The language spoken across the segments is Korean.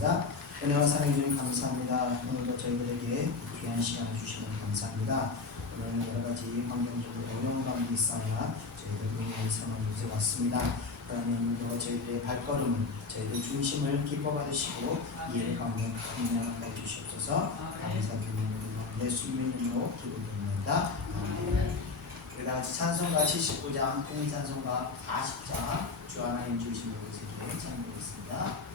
기도하겠습니다. 은혜와 사랑 주님 감사합니다. 오늘도 저희들에게 귀한 시간을 주시면 감사합니다. 오늘 여러 가지 환경적으로 어려운 가운데 있어야 저희들 의미의 삶을 누려왔습니다. 그러면 오늘도 저희들의 발걸음을, 저희들 중심을 기뻐 받으시고 이해를 가운데 감명하게 해주시옵소서. 감사드리는 예수님의 이름으로 기도드립니다. 우리 다 같이 찬송가 79장, 통일 찬송가 40장, 주 하나님 주신 곳에 찬송하겠습니다.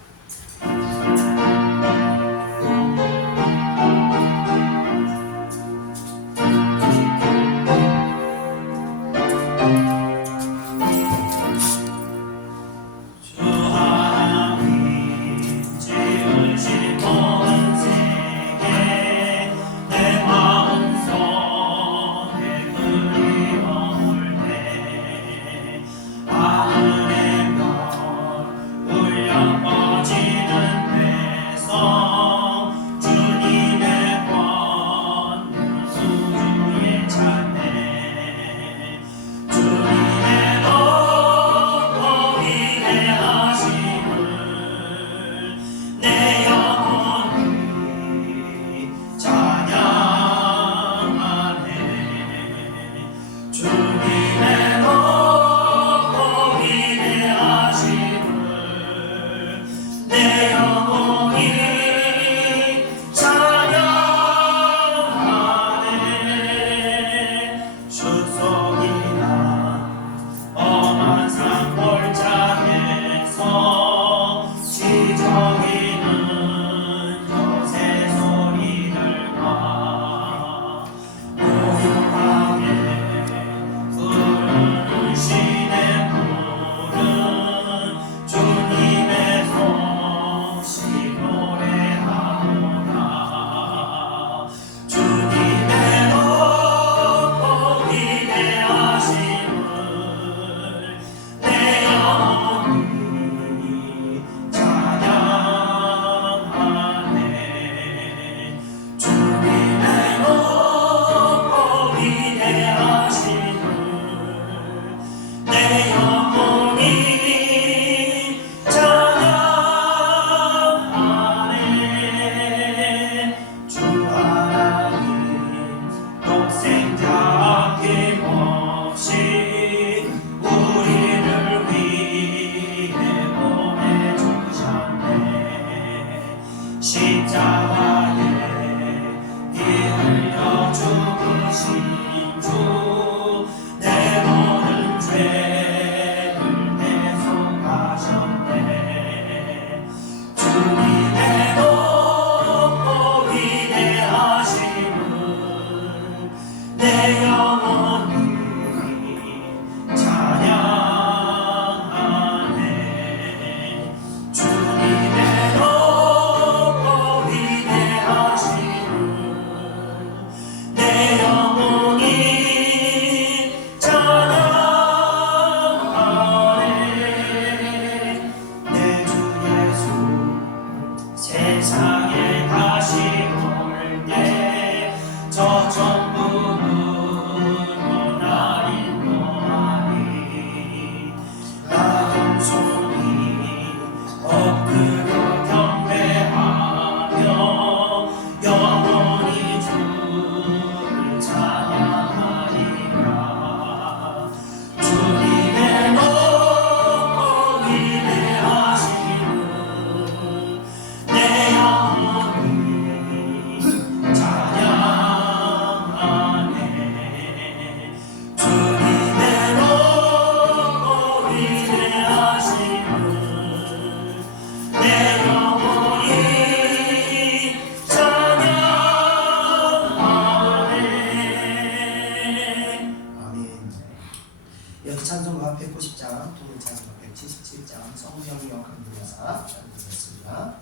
찬송가 190장, 통일 찬송가 177장, 성령이 역한 무대사 찬송했습니다.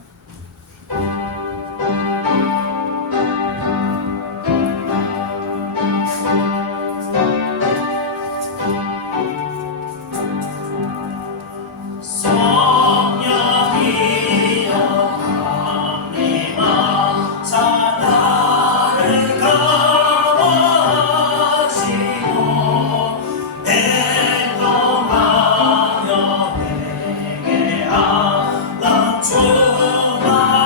주마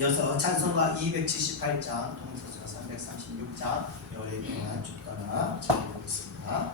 이어서 찬송가 278장, 동서서 336장, 여호와의 평안 쫓다가 찬양하겠습니다.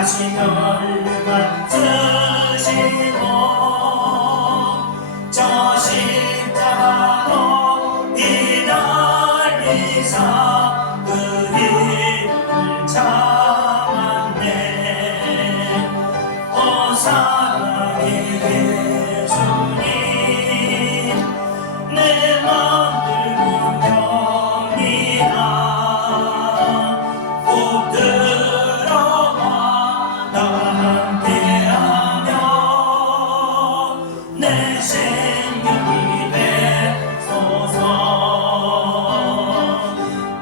다시 별만 쓰시고 저 십자가로 이달리사 그 일을 참았네. 오 사랑의 예수님 내 맘을 문경이라 곧 내 생명이 되소서.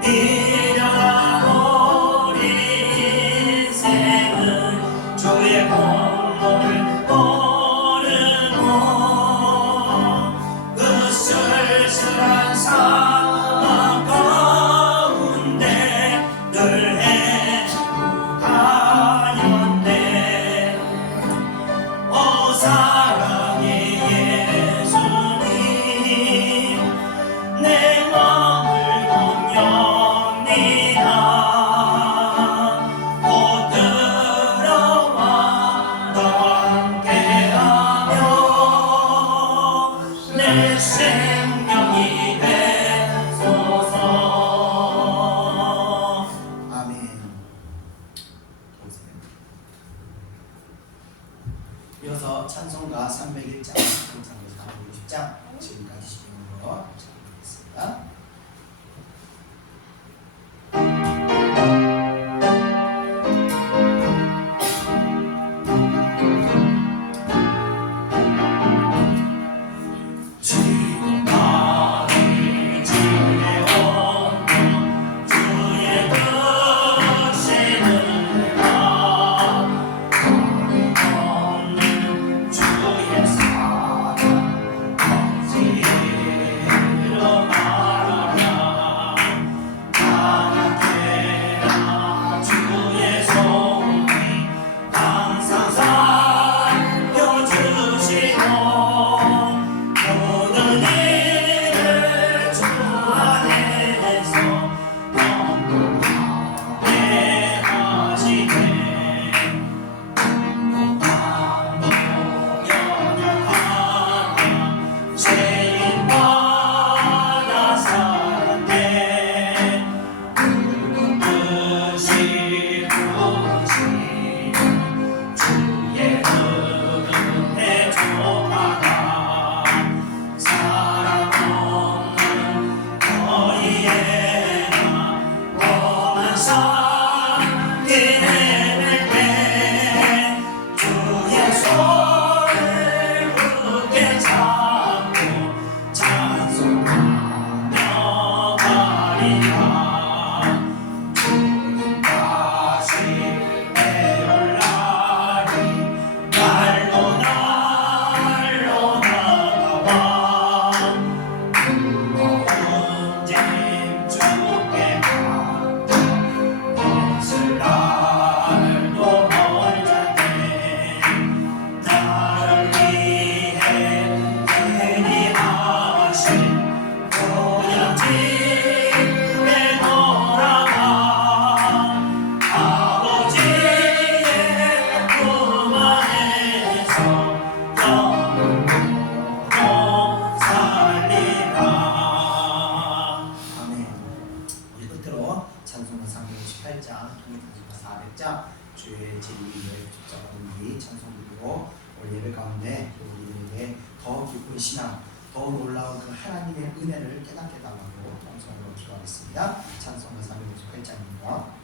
미련한 우리 인생은 주의 공로를 모르고 그 쓸쓸한 상황 가운데 늘 행복하였네. 오 사랑의 예수님 내 맘을 공경이라 곧 들어와 너와 함께하며 내 생명이 되소서. 아멘. 이어서 찬송가 301장, 찬송가 360장, 지금까지 진행으로 찬양하겠습니다. 지금 나를 지내온 주의 뜻이는 내가 없는 주의 사랑 제2의 숫자가 분기 찬송 드리고 오늘 예배 가운데 우리에게 더 깊은 신앙, 더 놀라운 그 하나님의 은혜를 깨닫게 달라고 감사하고 기도하겠습니다. 찬송가 358장입니다.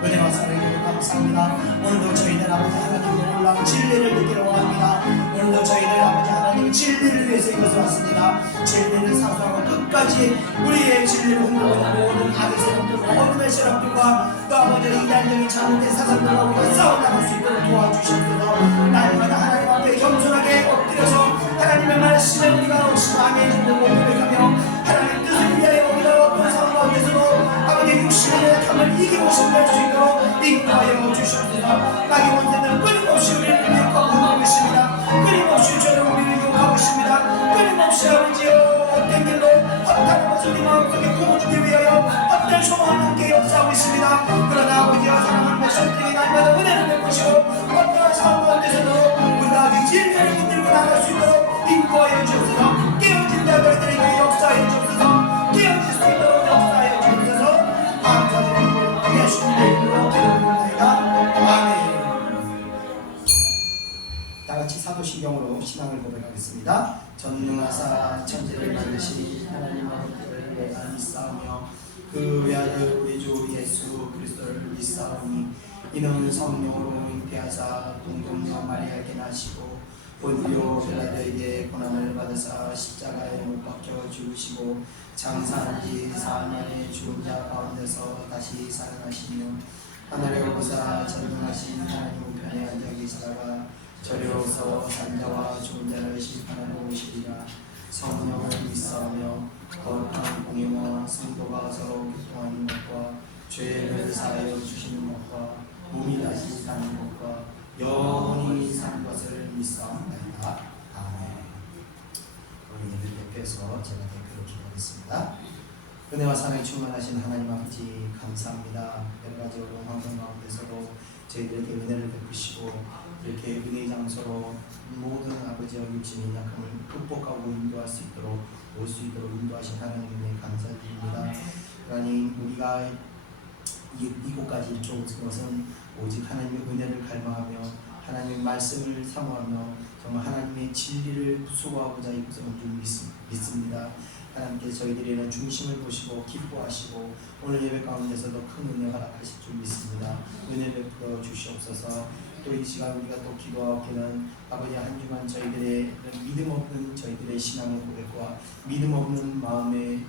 은혜와 사랑을 감사합니다. 오늘도 저희들 아버지 하나님의 놀라운 진리를 느끼러 원합니다. 오늘도 저희들 아버지 하나님 진리를 위해서 이것을 왔습니다. 진리를 사수하고 끝까지 우리의 진리를 hun복하는 모든 악의 세력들과 어둠의 세력들과 또 아버지 이단적인 잘못된 사상들과 우리가 싸워나갈 수 있도록 도와주시옵소서. 날마다 하나님 앞에 겸손하게 엎드려서 하나님의 말씀에 우리가 아멘 주는 고백하며 하나님 뜻을 위하여 우리가 어떤 상황 가운데서도 아버지 육신의 약함을 이기고 싶을 수 있도록 인도하여 주시옵소서. 마귀 원세는 끊임없이 우리를 유혹하고 있습니다. 끊임없이 저를 우리를 유혹하고 있습니다. 끊임없이 아버지여 헛된 길로 헛다른 것을 이 마음속에 품어주기 위하여 헛된 소망을 함께 역사하고 있습니다. 그러나 아버지여 사랑하는 백성들에게 날마다 은혜를 베푸시고 어떠한 상황 가운데서도 우리가 아직 진리를 붙들고 나갈 수 있도록 인도하여 주옵소서. 깨어진 자들에게 역사하여 주옵소서. 깨어질 수 있도록 역사하여 주옵소서. 감사드리고 예수님의 이름으로 기도드립니다. 아멘. 다같이 사도신경으로 신앙을 고백하겠습니다. 전능하사 천지를 만드신 하나님 아버지를 내가 믿사오며 그 외아들 우리 주 예수 그리스도를 믿사오니 이는 성령으로 잉태하사 동정녀 마리아에게 나시고 본디오 빌라도에게 고난을 받으사 십자가에 못 박혀 죽으시고 장사한 지 사흘 만에 죽은 자 가운데서 다시 살아나시며 하늘에 오르사 전능하신 하나님 우편에 앉아 계시다가 저리로서 산자와 죽은 자를 심판하러 오시리라. 성령을 믿사오며 거룩한 공예와 성도가 서로 교통하는 것과 죄를 사하여 주시는 것과 몸이 다시 사는 것과 영원히 사는 것을 믿사옵나이다. 아멘. 오늘 예배 대표해서 제가 대표로 기도하겠습니다. 은혜와 사랑이 충만하신 하나님 아버지 감사합니다. 여러 가지 어려운 환경 가운데서도 저희들에게 은혜를 베푸시고 이렇게 은혜의 장소로 모든 아버지와 육신의 약함을 극복하고 인도할 수 있도록 올 수 있도록 인도하신 하나님께 감사드립니다. 하나님 우리가 이곳까지 이렇게 온 것은 오직 하나님의 은혜를 갈망하며 하나님의 말씀을 사모하며 정말 하나님의 진리를 수고하고자 이곳에 온 줄 믿습니다. 하나님께 저희들에는 중심을 보시고 기뻐하시고 오늘 예배 가운데서도 큰 은혜 허락하실 줄 믿습니다. 은혜 베풀어 주시옵소서. 또 이 시간 우리가 또 기도하기는 아버지 한 주간 저희들의 믿음 없는 저희들의 신앙의 고백과 믿음 없는 마음의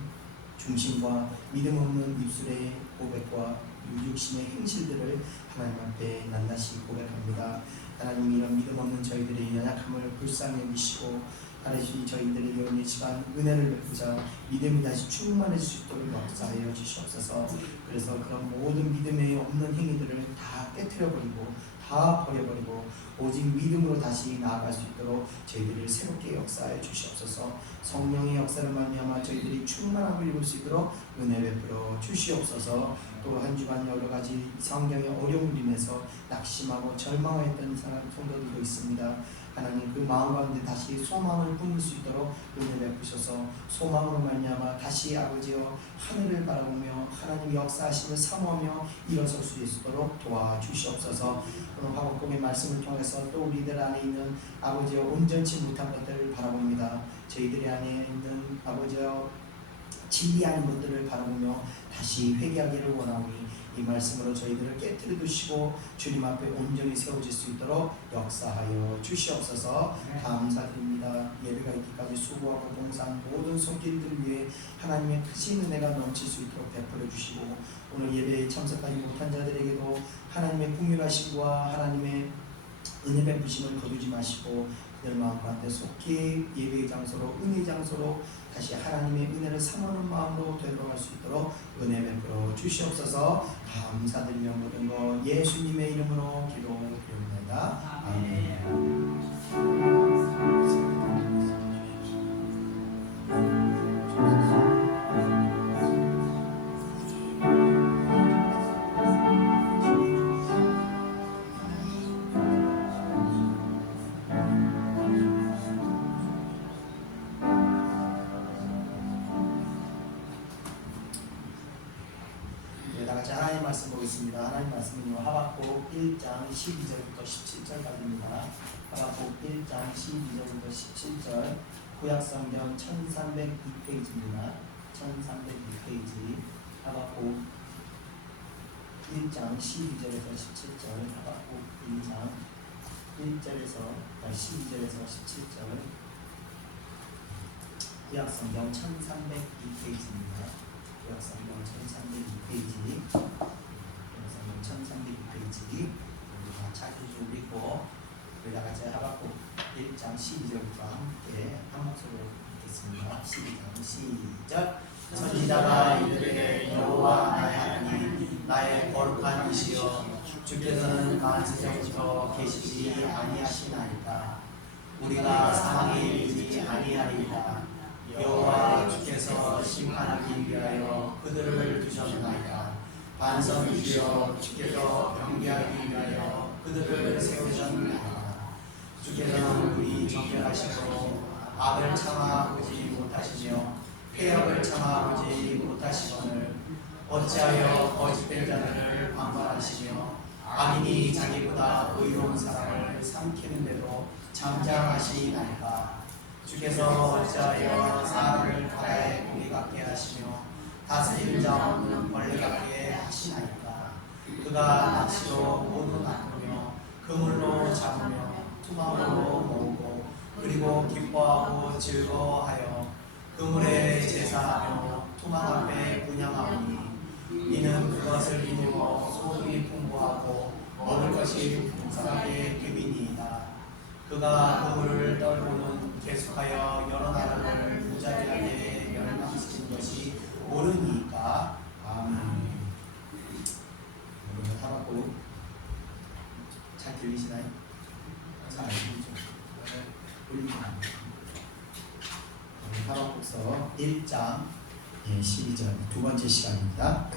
중심과 믿음 없는 입술의 고백과 육신의 행실들을 하나님 앞에 낱낱이 고백합니다. 하나님 이런 믿음 없는 저희들의 연약함을 불쌍히 여기시고 하나님 저희들에게 오늘 시간 은혜를 베푸자 믿음이 다시 충만해질 수 있도록 역사하여 주시옵소서. 그래서 그런 모든 믿음에 없는 행위들을 다 깨트려버리고 다 버려버리고 오직 믿음으로 다시 나아갈 수 있도록 저희들을 새롭게 역사하여 주시옵소서. 성령의 역사를 말미암아 저희들이 충만함을 입을 수 있도록 은혜 베풀어 주시옵소서. 또 한 주간 여러 가지 성경의 어려움을 인해서 낙심하고 절망했던 사람 성도들도 있습니다. 하나님 그 마음 가운데 다시 소망을 품을 수 있도록 은혜 베푸셔서 소망으로 말미암아 다시 아버지여 하늘을 바라보며 하나님 역사하심을 사모하며 일어설 수 있도록 도와주시옵소서. 오늘 하박국의 말씀을 통해서 또 우리들 안에 있는 아버지여 온전치 못한 것들을 바라봅니다. 저희들의 안에 있는 아버지여 진리 아닌 것들을 바라보며 다시 회개하기를 원하오니 이 말씀으로 저희들을 깨뜨려 두시고 주님 앞에 온전히 세워질 수 있도록 역사하여 주시옵소서. 감사드립니다. 예배가 있기까지 수고하고 봉사한 모든 손길들 위해 하나님의 크신 은혜가 넘칠 수 있도록 베풀어 주시고 오늘 예배에 참석하지 못한 자들에게도 하나님의 긍휼하심과 하나님의 은혜 베푸심을 거두지 마시고 그들 마음 가운데 속히 예배의 장소로 은혜의 장소로 다시 하나님의 은혜를 사모하는 마음으로 되돌아갈 수 있도록 은혜 베풀어 주시옵소서. 감사드리며 모든 것 예수님의 이름으로 기도드립니다. 아멘. 하나님 말씀 보겠습니다. 하나님 말씀은요 하박국 1장 12절부터 17절까지입니다. 하박국 1장 12절부터 17절 구약성경 1302페이지입니다. 1302페이지 하박국 1장 12절에서 17절 하박국 1장 1절에서 12절에서 17절 구약성경 1302페이지입니다. 구약성경 1302페이지 구약성경 1302페이지 우리가 찾으시고 읽고 우리 다같이 하박국 1장 12절부터 함께 한 목소리로 읽겠습니다. 12장 시작. 선지자가 이르되 여호와 나의 하나님 나의 거룩한 이시여 주께서는 만세전부터 계시지 아니하시나이까 우리가 사망에 이르지 아니하리이다. 여호와 주께서 심판하기 위하여 그들을 두셨나이다. 반석이시여 주께서 경계하기 위하여 그들을 세우셨나이다. 주께서는 우리 정결하시고 악을 참아보지 못하시며 폐역을 참아보지 못하시거늘 어찌하여 거짓된 자들을 방관하시며 악인이 자기보다 의로운 사람을 삼키는데도 잠잠하시나이까. 주께서 어찌하여 사람을 바다의 고기 같게 하시며 다스릴 자 없는 벌레 같게 하시나이까. 그가 낚시로 모두 낚으며 그물로 잡으며 투망으로 모으고 그리고 기뻐하고 즐거워하여 그물에 제사하며 투망 앞에 분향하오니 이는 그것을 이루어 소득이 풍부하고 먹을 것이 풍성하게 됨이니이다. 그가 그물을 떨고는 계속하여 여러 나라를 무자비하게 멸망시킨 것이 옳으니까. 아멘. 여러분 하박국 잘 들리시나요? 잘 들리죠? 올리시나요? 하박국서 1장 12절 두 번째 시간입니다.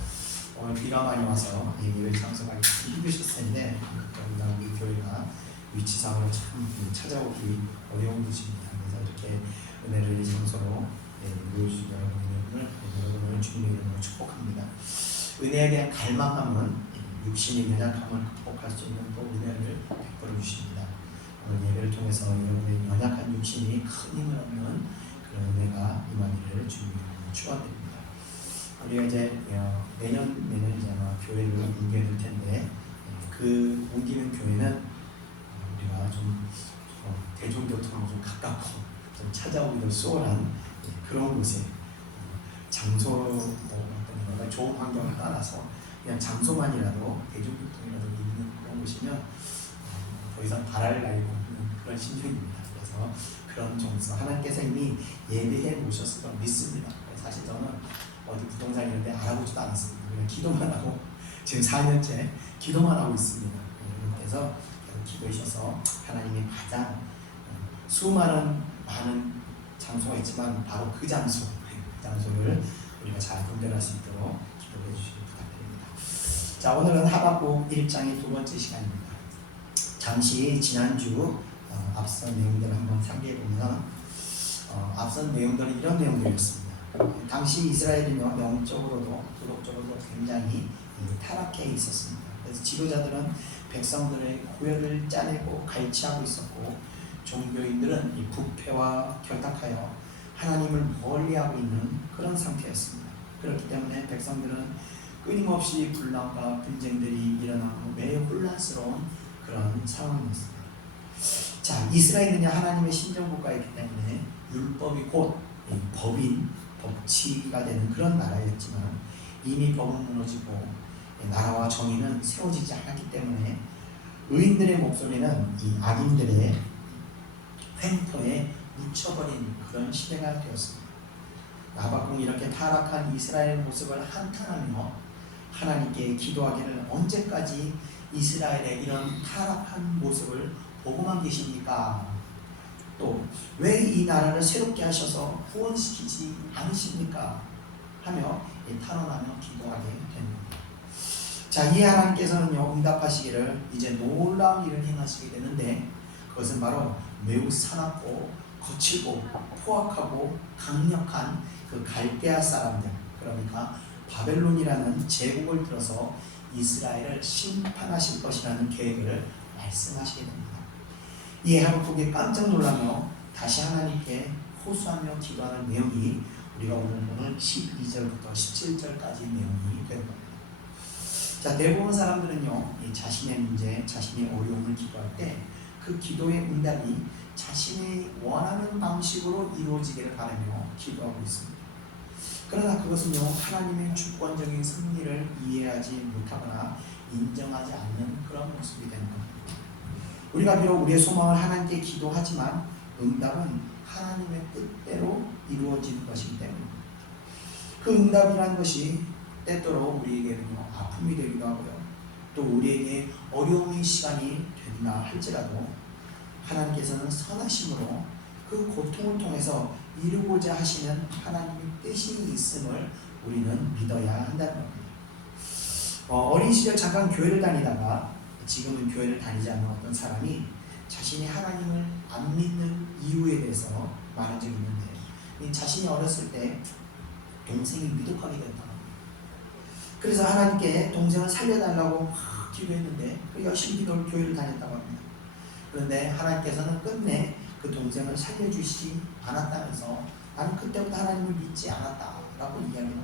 오늘 비가 많이 와서 예배 참석하기 힘드셨을 텐데 우리 교회가 위치상으로 참 찾아오기 어려운 곳입니다. 그래서 이렇게 은혜를 이 장소로 모여주신 여러분을 주님의 이름으로 축복합니다. 은혜에 대한 갈망함은 육신의 연약함을 극복할 수 있는 또 은혜를 베풀어 주십니다. 오늘 예배를 통해서 여러분의 연약한 육신이 큰 힘을 얻는 그런 은혜가 임하기를 주님의 이름으로 축원드립니다. 우리가 이제 내년 이제 아마 교회를 옮겨야 될 텐데 그 옮기는 교회는 우리가 좀 대중교통으로 좀 가깝고 좀 찾아오기도 수월한 그런 곳에 장소로 어떤 여러 좋은 환경을 따라서 그냥 장소만이라도 대중교통이라도 있는 그런 곳이면 더 이상 바랄 나위가 없는 그런 심정입니다. 그래서 그런 장소 하나님께서 이미 예비해 놓으셨을 거 믿습니다. 사실 저는 어디 부동산 이런 데 알아보지도 않았습니다. 그냥 기도만 하고 지금 4년째 기도만 하고 있습니다. 그래서 기도하셔서 하나님이 가장 수많은 많은 장소가 있지만 바로 그 장소를 우리가 잘 분별할 수 있도록 기도해 주시기 부탁드립니다. 자, 오늘은 하박국 1장의 두 번째 시간입니다. 잠시 지난주 앞선 내용들을 한번 상기해 보면 앞선 내용들은 이런 내용들이었습니다. 당시 이스라엘은요, 영적으로도 도덕적으로도 굉장히 타락해 있었습니다. 그래서 지도자들은 백성들의 고열을 짜내고 갈취하고 있었고, 종교인들은 이 부패와 결탁하여 하나님을 멀리하고 있는 그런 상태였습니다. 그렇기 때문에 백성들은 끊임없이 분란과 분쟁들이 일어나고 매우 혼란스러운 그런 상황이었습니다. 자, 이스라엘은요, 하나님의 신정국가이기 때문에 율법이 곧 법인, 법치가 되는 그런 나라였지만 이미 법은 무너지고 나라와 정의는 세워지지 않았기 때문에 의인들의 목소리는 이 악인들의 횡포에 묻혀버린 그런 시대가 되었습니다. 하박국이 이렇게 타락한 이스라엘 모습을 한탄하며 하나님께 기도하기를 언제까지 이스라엘의 이런 타락한 모습을 보고만 계십니까? 또 왜 이 나라를 새롭게 하셔서 구원시키지 않으십니까? 하며 탄원하며 기도하게 됩니다. 자, 이 하나님께서는요, 응답하시기를 이제 놀라운 일을 행하시게 되는데 그것은 바로 매우 사납고 거칠고 포악하고 강력한 그 갈대아 사람들, 그러니까 바벨론이라는 제국을 들어서 이스라엘을 심판하실 것이라는 계획을 말씀하시게 됩니다. 이 하박국이 깜짝 놀라며 다시 하나님께 호소하며 기도하는 내용이 우리가 오늘 12절부터 17절까지 내용이 될 겁니다. 자, 대부분 사람들은요, 이 자신의 문제, 자신의 어려움을 기도할 때 그 기도의 응답이 자신이 원하는 방식으로 이루어지기를 바라며 기도하고 있습니다. 그러나 그것은요, 하나님의 주권적인 승리를 이해하지 못하거나 인정하지 않는 그런 모습이 되는 겁니다. 우리가 비록 우리의 소망을 하나님께 기도하지만 응답은 하나님의 뜻대로 이루어지는 것이기 때문입니다. 그 응답이라는 것이 때때로 우리에게는요, 아픔이 되기도 하고요, 또 우리에게 어려움의 시간이 된다 할지라도 하나님께서는 선하심으로 그 고통을 통해서 이루고자 하시는 하나님의 뜻이 있음을 우리는 믿어야 한다는 겁니다. 어린 시절 잠깐 교회를 다니다가 지금은 교회를 다니지 않는 어떤 사람이 자신이 하나님을 안 믿는 이유에 대해서 말한 적이 있는데, 자신이 어렸을 때 동생이 미독하게 됐다고 합니다. 그래서 하나님께 동생을 살려달라고 막 기도했는데 열심히 교회를 다녔다고 합니다. 그런데 하나님께서는 끝내 그 동생을 살려주시지 않았다면서 나는 그때부터 하나님을 믿지 않았다라고 이야기합니다.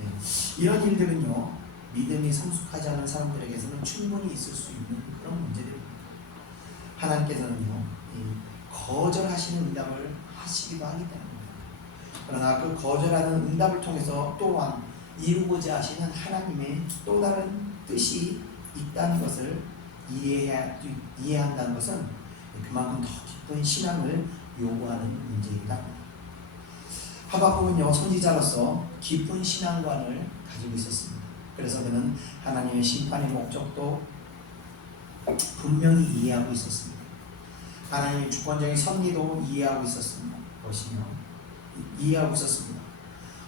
네. 이런 일들은요, 믿음이 성숙하지 않은 사람들에게서는 충분히 있을 수 있는 그런 문제들입니다. 하나님께서는요, 거절하시는 응답을 하시기도 하기 때문입니다. 그러나 그 거절하는 응답을 통해서 또한 이루고자 하시는 하나님의 또 다른 뜻이 있다는 것을 이해한다는 것은 그만큼 더 깊은 신앙을 요구하는 문제이기도 합니다. 하박국은요, 선지자로서 깊은 신앙관을 가지고 있었습니다. 그래서 그는 하나님의 심판의 목적도 분명히 이해하고 있었습니다. 하나님의 주권적인 섭리도 이해하고 있었습니다.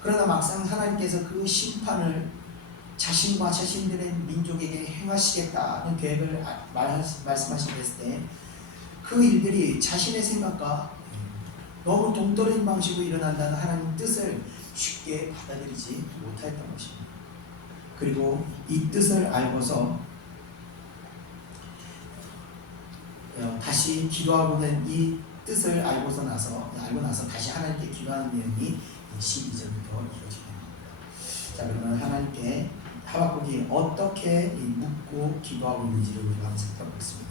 그러나 막상 하나님께서 그 심판을 자신과 자신들의 민족에게 행하시겠다는 계획을 말씀하시게 됐을 때 그 일들이 자신의 생각과 너무 동떨어진 방식으로 일어난다는 하나님 뜻을 쉽게 받아들이지 못했던 것입니다. 그리고 이 뜻을 알고서 다시 기도하고는 이 뜻을 알고 나서 다시 하나님께 기도하는 내용이 12절부터 이어지게 됩니다. 자, 그러면 하나님께 하박국이 어떻게 묻고 기도하고 있는지를 우리가 한번 살펴보겠습니다.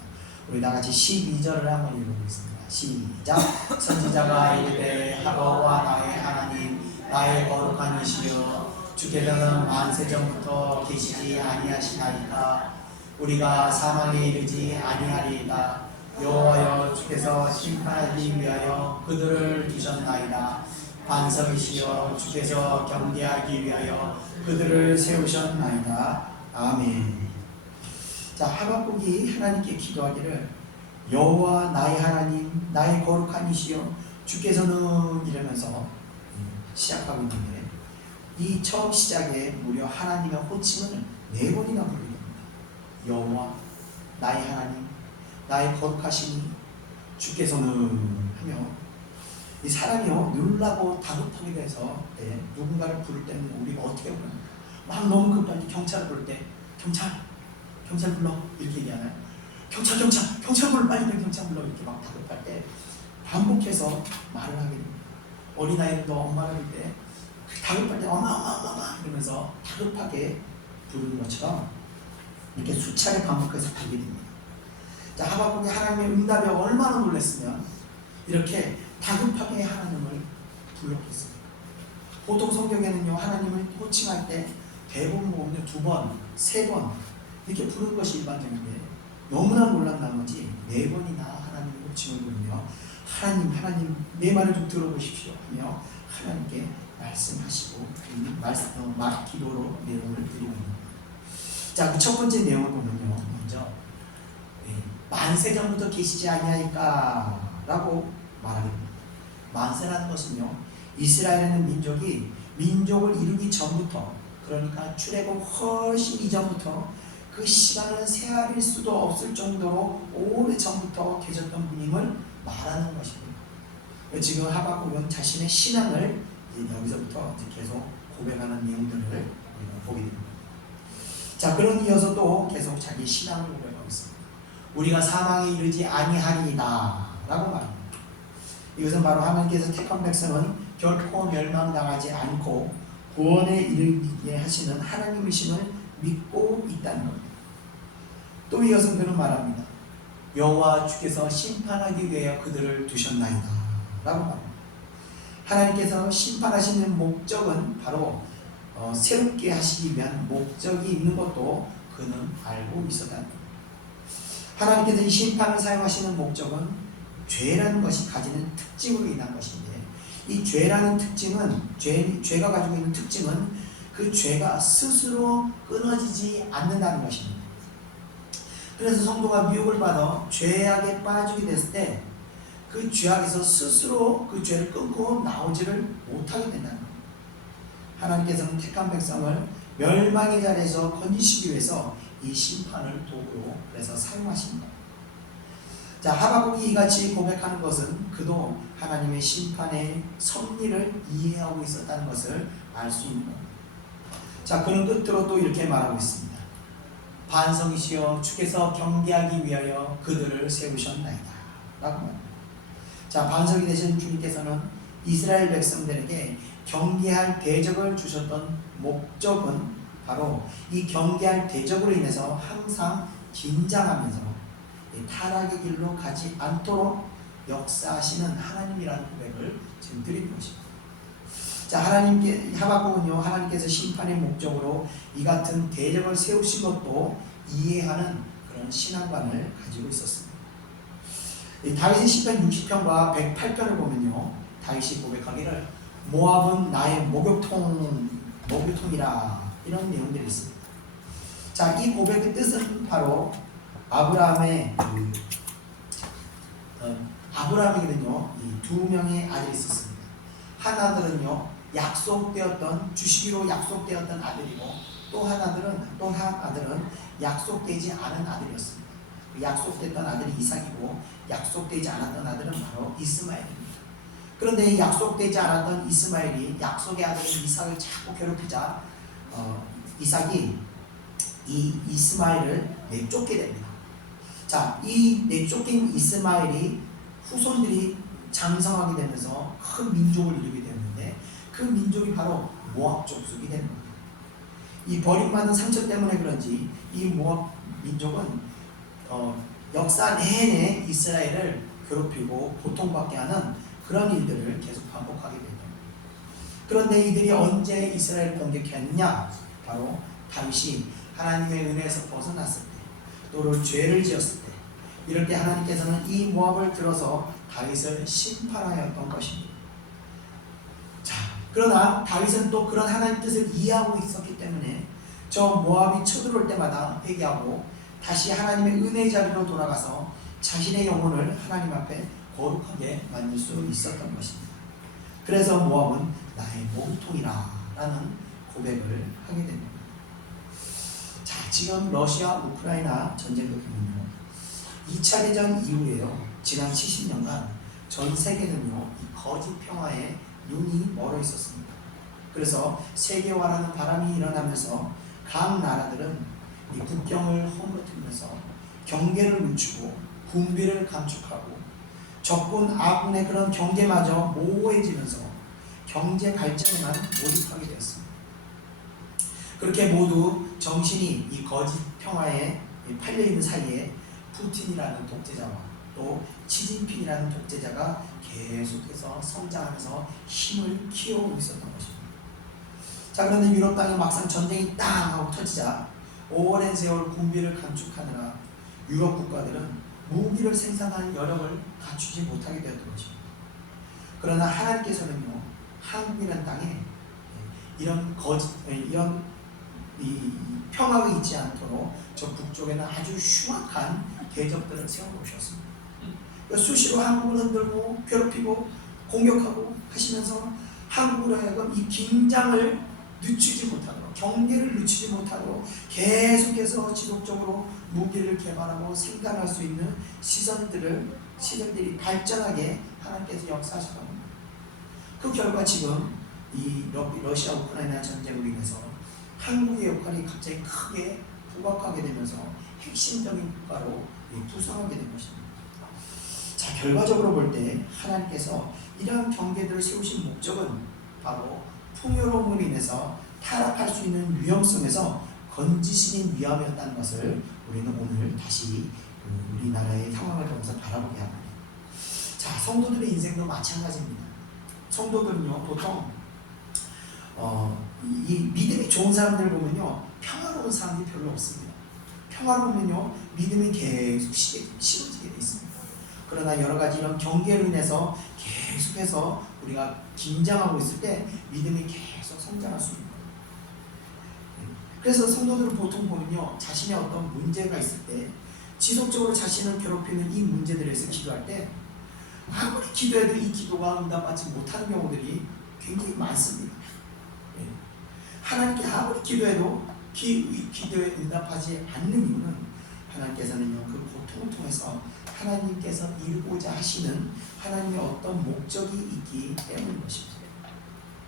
우리 다 같이 12절을 한번 읽어보겠습니다. 시작. 선지자가 이르되 여호와 나의 하나님 나의 거룩한 이시여 주께서는 만세전부터 계시지 아니하시나이까 우리가 사망에 이르지 아니하리이다. 여호와여 주께서 심판하기 위하여 그들을 두셨나이다. 반석이시여 주께서 경계하기 위하여 그들을 세우셨나이다. 아멘. 자, 하박국이 하나님께 기도하기를 여호와 나의 하나님 나의 거룩한 이시여 주께서는 이러면서 시작하고 있는데 이 처음 시작에 무려 하나님의 호칭을 4번이나 부르게 됩니다. 여호와 나의 하나님 나의 거룩하시니 주께서는 하며 이 사람이요 놀라고 다급하게 돼서 누군가를 부를 때는 우리가 어떻게 부릅니까? 막 너무 급할 때 경찰을 부를 때 경찰 불러 이렇게 얘기하나요? 경찰 불러 빨리 경찰 불러 이렇게 막 다급할 때 반복해서 말을 하게 됩니다. 어린아이들도 엄마를 부를 때 다급할 때 엄마 이러면서 다급하게 부르는 것처럼 이렇게 수차례 반복해서 부르게 됩니다. 자, 하박국이 하나님의 응답에 얼마나 놀랐으면 이렇게 다급하게 하나님을 불렀겠습니까? 보통 성경에는요 하나님을 호칭할 때 대부분 보면 2번, 3번 이렇게 부르는 것이 일반적인데 너무나 놀란 나머지 4번이나 하나님의 호칭을 부르며 하나님 내 말을 좀 들어보십시오 하며 하나님께 말씀하시고 기도로 내용을 드리는 겁니다. 자, 그 첫 번째 내용을 보면요 먼저 만세전부터 계시지 아니하니까 라고 말하게 됩니다. 만세라는 것은요 이스라엘이라는 민족이 민족을 이루기 전부터 그러니까 출애굽 훨씬 이전부터 그 시간을 세알일 수도 없을 정도로 오래 전부터 계셨던 분임을 말하는 것입니다. 지금 하박국은 자신의 신앙을 여기서부터 계속 고백하는 내용들을 보게 됩니다. 자, 그런 이어서 또 계속 자기 신앙을 고백하고 있습니다. 우리가 사망에 이르지 아니하리이다 라고 말합니다. 이것은 바로 하나님께서 택한 백성은 결코 멸망당하지 않고 구원에 이르게 하시는 하나님이심을 믿고 있다는 겁니다. 또 이어서 그는 말합니다. 여호와 주께서 심판하기 위하여 그들을 두셨나이다 라고 말합니다. 하나님께서 심판하시는 목적은 바로 새롭게 하시기 위한 목적이 있는 것도 그는 알고 있었다는 겁니다. 하나님께서 이 심판을 사용하시는 목적은 죄라는 것이 가지는 특징으로 인한 것인데 이 죄라는 특징은 죄가 가지고 있는 특징은 그 죄가 스스로 끊어지지 않는다는 것입니다. 그래서 성도가 미혹을 받아 죄악에 빠지게 됐을 때 그 죄악에서 스스로 그 죄를 끊고 나오지를 못하게 된다는 겁니다. 하나님께서는 택한 백성을 멸망의 자리에서 건지시기 위해서 이 심판을 도구로 그래서 사용하십니다. 자, 하박국이 이같이 고백하는 것은 그도 하나님의 심판의 섭리를 이해하고 있었다는 것을 알 수 있는 겁니다. 자, 그는 끝으로 또 이렇게 말하고 있습니다. 반성이시여 주께서 경계하기 위하여 그들을 세우셨나이다 라고 말합니다. 자, 반석이 되신 주님께서는 이스라엘 백성들에게 경계할 대적을 주셨던 목적은 바로 이 경계할 대적으로 인해서 항상 긴장하면서 타락의 길로 가지 않도록 역사하시는 하나님이라는 고백을 지금 드리는 것입니다. 자, 하박국은요 하나님께서 심판의 목적으로 이 같은 대적을 세우신 것도 이해하는 그런 신앙관을 가지고 있었습니다. 다윗의 시편 60편과 108편을 보면요 다윗이 고백하기를 모압은 나의 목욕통이라 이런 내용들이 있습니다. 자, 이 고백의 뜻은 바로 아브라함에게는요 이 2명의 아들이 있었습니다. 한 아들은요 주시기로 약속되었던 아들이고 또 한 아들은 약속되지 않은 아들이었습니다. 약속됐던 아들이 이삭이고 약속되지 않았던 아들은 바로 이스마엘입니다. 그런데 이 약속되지 않았던 이스마엘이 약속의 아들 이삭을 자꾸 괴롭히자 이삭이 이 이스마엘을 내쫓게 됩니다. 자, 이 내쫓긴 이스마엘이 후손들이 장성하게 되면서 큰 민족을 이루게 되었는데 그 민족이 바로 모압 족속이 되는 겁니다. 이 버림받은 상처 때문에 그런지 이 모압 민족은 역사 내내 이스라엘을 괴롭히고 고통받게 하는 그런 일들을 계속 반복하게 됩니다. 그런데 이들이 언제 이스라엘을 공격했느냐? 바로 다윗이 하나님의 은혜에서 벗어났을 때, 또 죄를 지었을 때, 이럴 때 하나님께서는 이 모압을 들어서 다윗을 심판하였던 것입니다. 자, 그러나 다윗은 또 그런 하나님 뜻을 이해하고 있었기 때문에 저 모압이 쳐들어올 때마다 회개하고 다시 하나님의 은혜의 자리로 돌아가서 자신의 영혼을 하나님 앞에 거룩하게 만들 수 있었던 것입니다. 그래서 모압은 나의 몸통이라 라는 고백을 하게 됩니다. 자, 지금 러시아 우크라이나 전쟁 보면요, 2차 대전 이후에요, 지난 70년간 전 세계는요 이 거짓 평화에 눈이 멀어 있었습니다. 그래서 세계화라는 바람이 일어나면서 각 나라들은 이 국경을 허물어뜨리면서 경계를 늦추고 군비를 감축하고 적군 아군의 그런 경계마저 모호해지면서 경제 발전에만 몰입하게 되었습니다. 그렇게 모두 정신이 이 거짓 평화에 팔려있는 사이에 푸틴이라는 독재자와 또 시진핑이라는 독재자가 계속해서 성장하면서 힘을 키워오고 있었던 것입니다. 자, 그런데 유럽 땅에 막상 전쟁이 땅 하고 터지자 오랜 세월 군비를 감축하느라 유럽 국가들은 무기를 생산하는 여력을 갖추지 못하게 되었던 것입니다. 그러나 하나님께서는요, 한국이라는 땅에 이런 이 평화가 있지 않도록 저 북쪽에는 아주 흉악한 대적들을 세워놓으셨습니다. 수시로 한국을 흔들고 괴롭히고 공격하고 하시면서 한국으로 하여금 이 긴장을 늦추지 못하도록, 경계를 늦추지 못하도록 계속해서 지속적으로 무기를 개발하고 생산할 수 있는 시설들이 발전하게 하나님께서 역사하셨던 겁니다. 그 결과 지금 이 러시아 우크라이나 전쟁으로 인해서 한국의 역할이 갑자기 크게 부각하게 되면서 핵심적인 국가로 부상하게 된 것입니다. 자, 결과적으로 볼 때 하나님께서 이러한 경계들을 세우신 목적은 바로 풍요로움으로 인해서 타락할 수 있는 위험성에서 건지시는 위함이었다는 것을 우리는 오늘 다시 우리나라의 상황을 보면서 바라보게 합니다. 자, 성도들의 인생도 마찬가지입니다. 성도들은요, 보통 이 믿음이 좋은 사람들 보면요, 평화로운 사람들이 별로 없습니다. 평화로우면요, 믿음이 계속 식어지게 되어 있습니다. 그러나 여러 가지 이런 경계로 인해서 계속해서 우리가 긴장하고 있을 때 믿음이 계속 성장할 수 있는 거예요. 그래서 성도들은 보통 보면요, 자신의 어떤 문제가 있을 때 지속적으로 자신을 괴롭히는 이 문제들에서 기도할 때 아무리 기도해도 이 기도가 응답받지 못하는 경우들이 굉장히 많습니다. 하나님께 아무리 기도해도 기도에 응답하지 않는 이유는 하나님께서는요, 그 고통을 통해서 하나님께서 이루고자 하시는 하나님의 어떤 목적이 있기 때문인 것입니다.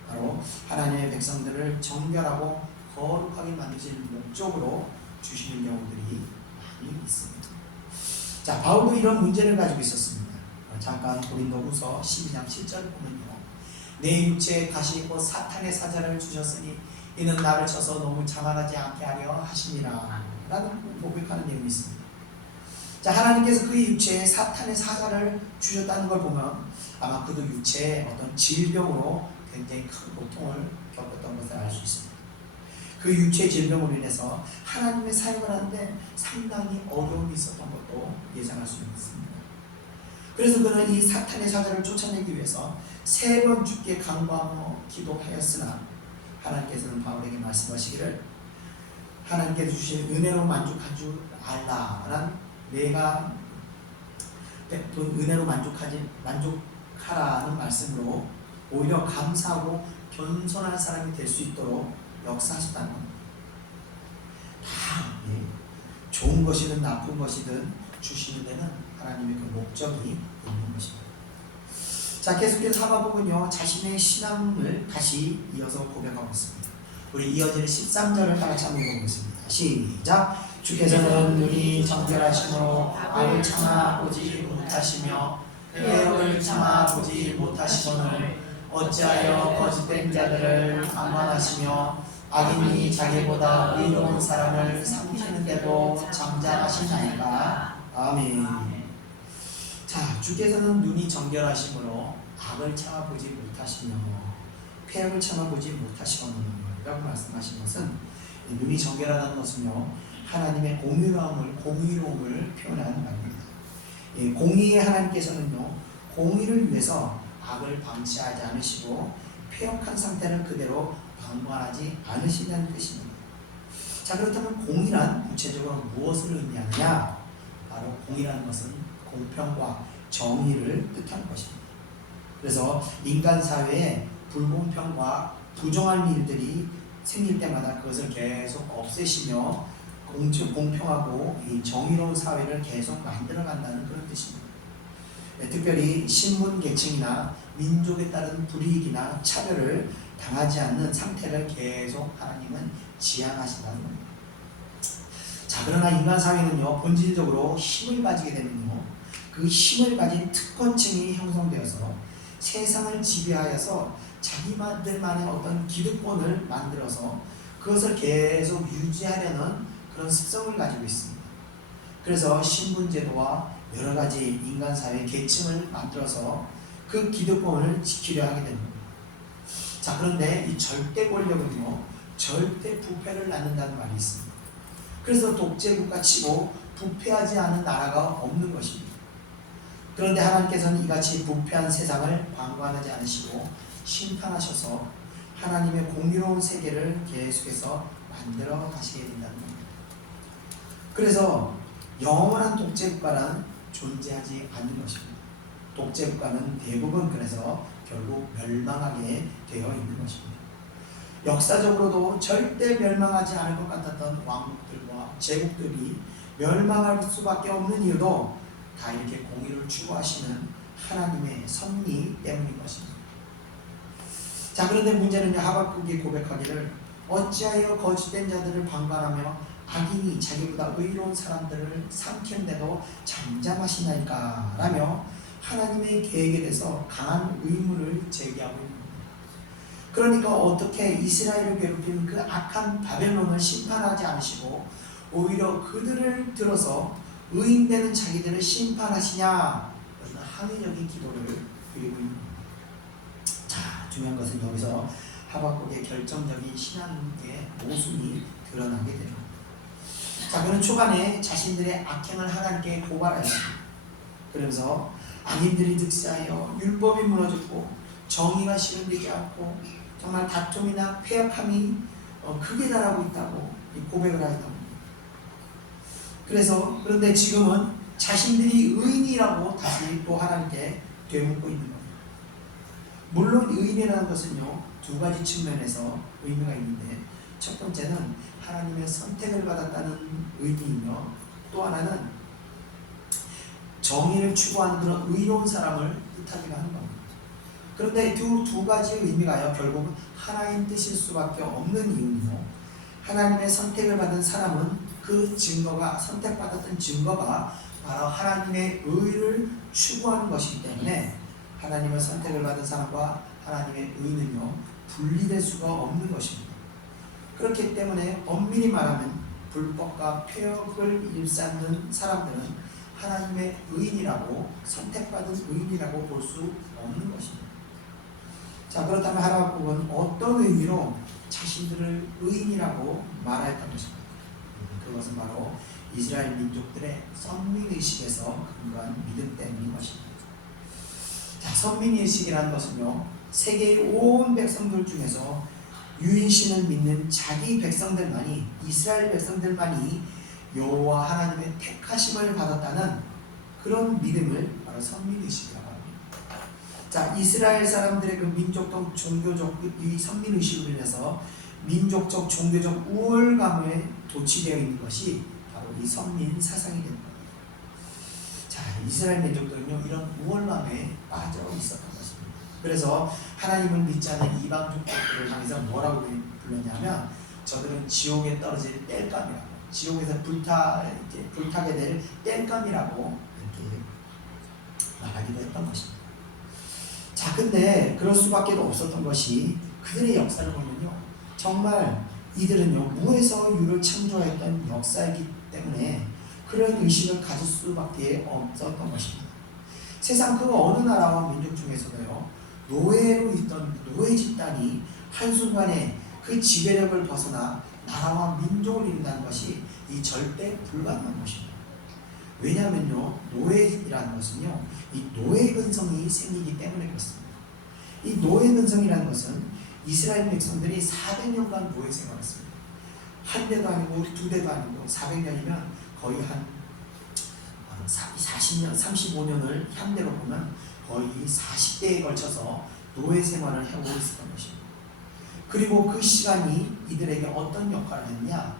바로 하나님의 백성들을 정결하고 거룩하게 만드실 목적으로 주시는 경우들이 많이 있습니다. 자, 바울도 이런 문제를 가지고 있었습니다. 잠깐 고린도후서 12장 7절을 보면요, 내 육체에 가시 곧 사탄의 사자를 주셨으니 이는 나를 쳐서 너무 자만하지 않게 하려 하시니라 라는 고백하는 내용이 있습니다. 자, 하나님께서 그의 육체에 사탄의 사자를 주셨다는 걸 보면 아마 그도 육체의 어떤 질병으로 굉장히 큰 고통을 겪었던 것을 알 수 있습니다. 그 육체의 질병으로 인해서 하나님의 사역을 하는데 상당히 어려움이 있었던 것도 예상할 수 있습니다. 그래서 그는 이 사탄의 사자를 쫓아내기 위해서 3번 주께 간구하며 기도하였으나 하나님께서는 바울에게 말씀하시기를 하나님께서 주신 은혜로 만족한 줄 알라. 내가 은혜로 만족하라는 말씀으로 오히려 감사하고 겸손한 사람이 될 수 있도록 역사하셨다는 겁니다. 다 좋은 것이든 나쁜 것이든 주시는 데는 하나님의 그 목적이 있는 것입니다. 자, 자, 계속해서 하박국은요 자신의 신앙을 다시 이어서 고백하고 있습니다. 우리 이어지는 13절을 다 같이 한번 읽어보겠습니다. 시작. 주께서는 눈이 정결하시므로 악을 참아 보지 못하시며 폐역을 참아 보지 못하시거늘 어찌하여 거짓된 자들을 방관하시며 악인이 자기보다 의로운 사람을 삼키는데도 잠잠하시나이까. 아멘. 자, 주께서는 눈이 정결하시므로 악을 참아보지 못하시며 폐역을 참아보지 못하시거든라고 말씀하신 것은 눈이 정결하다는 것은요 하나님의 공의로움을 표현하는 말입니다. 공의의 하나님께서는요 공의를 위해서 악을 방치하지 않으시고 폐역한 상태는 그대로 방관하지 않으시다는 뜻입니다. 자, 그렇다면 공의란 구체적으로 무엇을 의미하느냐? 바로 공의라는 것은 공평과 정의를 뜻하는 것입니다. 그래서 인간 사회에 불공평과 부정한 일들이 생길 때마다 그것을 계속 없애시며 공평하고 정의로운 사회를 계속 만들어간다는 그런 뜻입니다. 특별히 신분 계층이나 민족에 따른 불이익이나 차별을 당하지 않는 상태를 계속 하나님은 지향하신다는 겁니다. 자, 그러나 인간 사회는요 본질적으로 힘을 가지게 되면요 그 힘을 가진 특권층이 형성되어서 세상을 지배하여서 자기들만의 어떤 기득권을 만들어서 그것을 계속 유지하려는 그런 습성을 가지고 있습니다. 그래서 신분제도와 여러 가지 인간 사회 계층을 만들어서 그 기득권을 지키려 하게 됩니다. 자, 그런데 이 절대 권력은요 절대 부패를 낳는다는 말이 있습니다. 그래서 독재국가 치고 부패하지 않은 나라가 없는 것입니다. 그런데 하나님께서는 이같이 부패한 세상을 방관하지 않으시고 심판하셔서 하나님의 공의로운 세계를 계속해서 만들어 가시게 된다는 겁니다. 그래서 영원한 독재국가는 존재하지 않는 것입니다. 독재국가는 대부분 그래서 결국 멸망하게 되어 있는 것입니다. 역사적으로도 절대 멸망하지 않을 것 같았던 왕국들과 제국들이 멸망할 수밖에 없는 이유도 다 이렇게 공의를 추구하시는 하나님의 섭리 때문인 것입니다. 자, 그런데 문제는 하박국이 고백하기를 어찌하여 거짓된 자들을 방관하며 악인이 자기보다 의로운 사람들을 삼키는데도 잠잠하시나이까 라며 하나님의 계획에 대해서 강한 의문을 제기하고 있는 겁니다. 그러니까 어떻게 이스라엘을 괴롭히는 그 악한 바벨론을 심판하지 않으시고 오히려 그들을 들어서 의인되는 자기들을 심판하시냐, 그런 합리적인 기도를 드리고 있는 겁니다. 자, 중요한 것은 여기서 하박국의 결정적인 신앙의 모순이 드러나게 됩니다. 자, 그는 초반에 자신들의 악행을 하나님께 고발하였습니다. 그러면서 악인들이 득세하여 율법이 무너졌고 정의가 실현되지 않고 정말 다툼이나 폐역함이 크게 달하고 있다고 고백을 하였답니다. 그런데 지금은 자신들이 의인이라고 다시 또 하나님께 되묻고 있는 겁니다. 물론 의인이라는 것은요 두 가지 측면에서 의미가 있는데, 첫 번째는 하나님의 선택을 받았다는 의미이며 또 하나는 정의를 추구하는 그런 의로운 사람을 뜻하기도 하는 겁니다. 그런데 두 가지의 의미가요 결국 하나님 뜻일 수밖에 없는 이유는요, 하나님의 선택을 받은 사람은 그 증거가, 선택받았던 증거가 바로 하나님의 의를 추구하는 것이기 때문에 하나님의 선택을 받은 사람과 하나님의 의는요 분리될 수가 없는 것입니다. 그렇기 때문에 엄밀히 말하면 불법과 폐역을 일삼는 사람들은 하나님의 의인이라고, 선택받은 의인이라고 볼 수 없는 것입니다. 자, 그렇다면 하박국은 어떤 의미로 자신들을 의인이라고 말하였던 것입니다. 그것은 바로 이스라엘 민족들의 선민의식에서 근거한 믿음 때문인 것입니다. 자, 선민의식이라는 것은요 세계의 온 백성들 중에서 유일신을 믿는 자기 백성들만이, 이스라엘 백성들만이 여호와 하나님의 택하심을 받았다는 그런 믿음을 바로 선민의식이라고 합니다. 자, 이스라엘 사람들의 그 민족적, 종교적 이 선민의식으로 인해서 민족적, 종교적 우월감에 도취되어 있는 것이 바로 이 선민 사상이 되는 겁니다. 자, 이스라엘 민족들은요 이런 우월감에 빠져 있었던 것입니다. 그래서 하나님을 믿지 않는 이방 족속들을 향해서 뭐라고 불렀냐면 저들은 지옥에 떨어질 땔감이라고, 지옥에서 불타게 될 땔감이라고 이렇게 말하기도 했던 것입니다. 자, 근데 그럴 수밖에 없었던 것이 그들의 역사를 보면요, 정말 이들은요 무에서 유를 창조했던 역사이기 때문에 그런 의식을 가질 수밖에 없었던 것입니다. 세상 그 어느 나라와 민족 중에서도요 노예로 있던 노예 집단이 한순간에 그 지배력을 벗어나 나라와 민족을 이룬다는 것이 이 절대 불가능한 것입니다. 왜냐하면요 노예라는 것은요 이 노예 근성이 생기기 때문에 그렇습니다. 이 노예 근성이라는 것은 이스라엘 백성들이 400년간 노예 생활했습니다. 한 대도 아니고 두 대도 아니고 400년이면 거의 한 40년, 35년을 현대로 보면 거의 40대에 걸쳐서 노예 생활을 해오고 있었던 것입니다. 그리고 그 시간이 이들에게 어떤 역할을 했냐?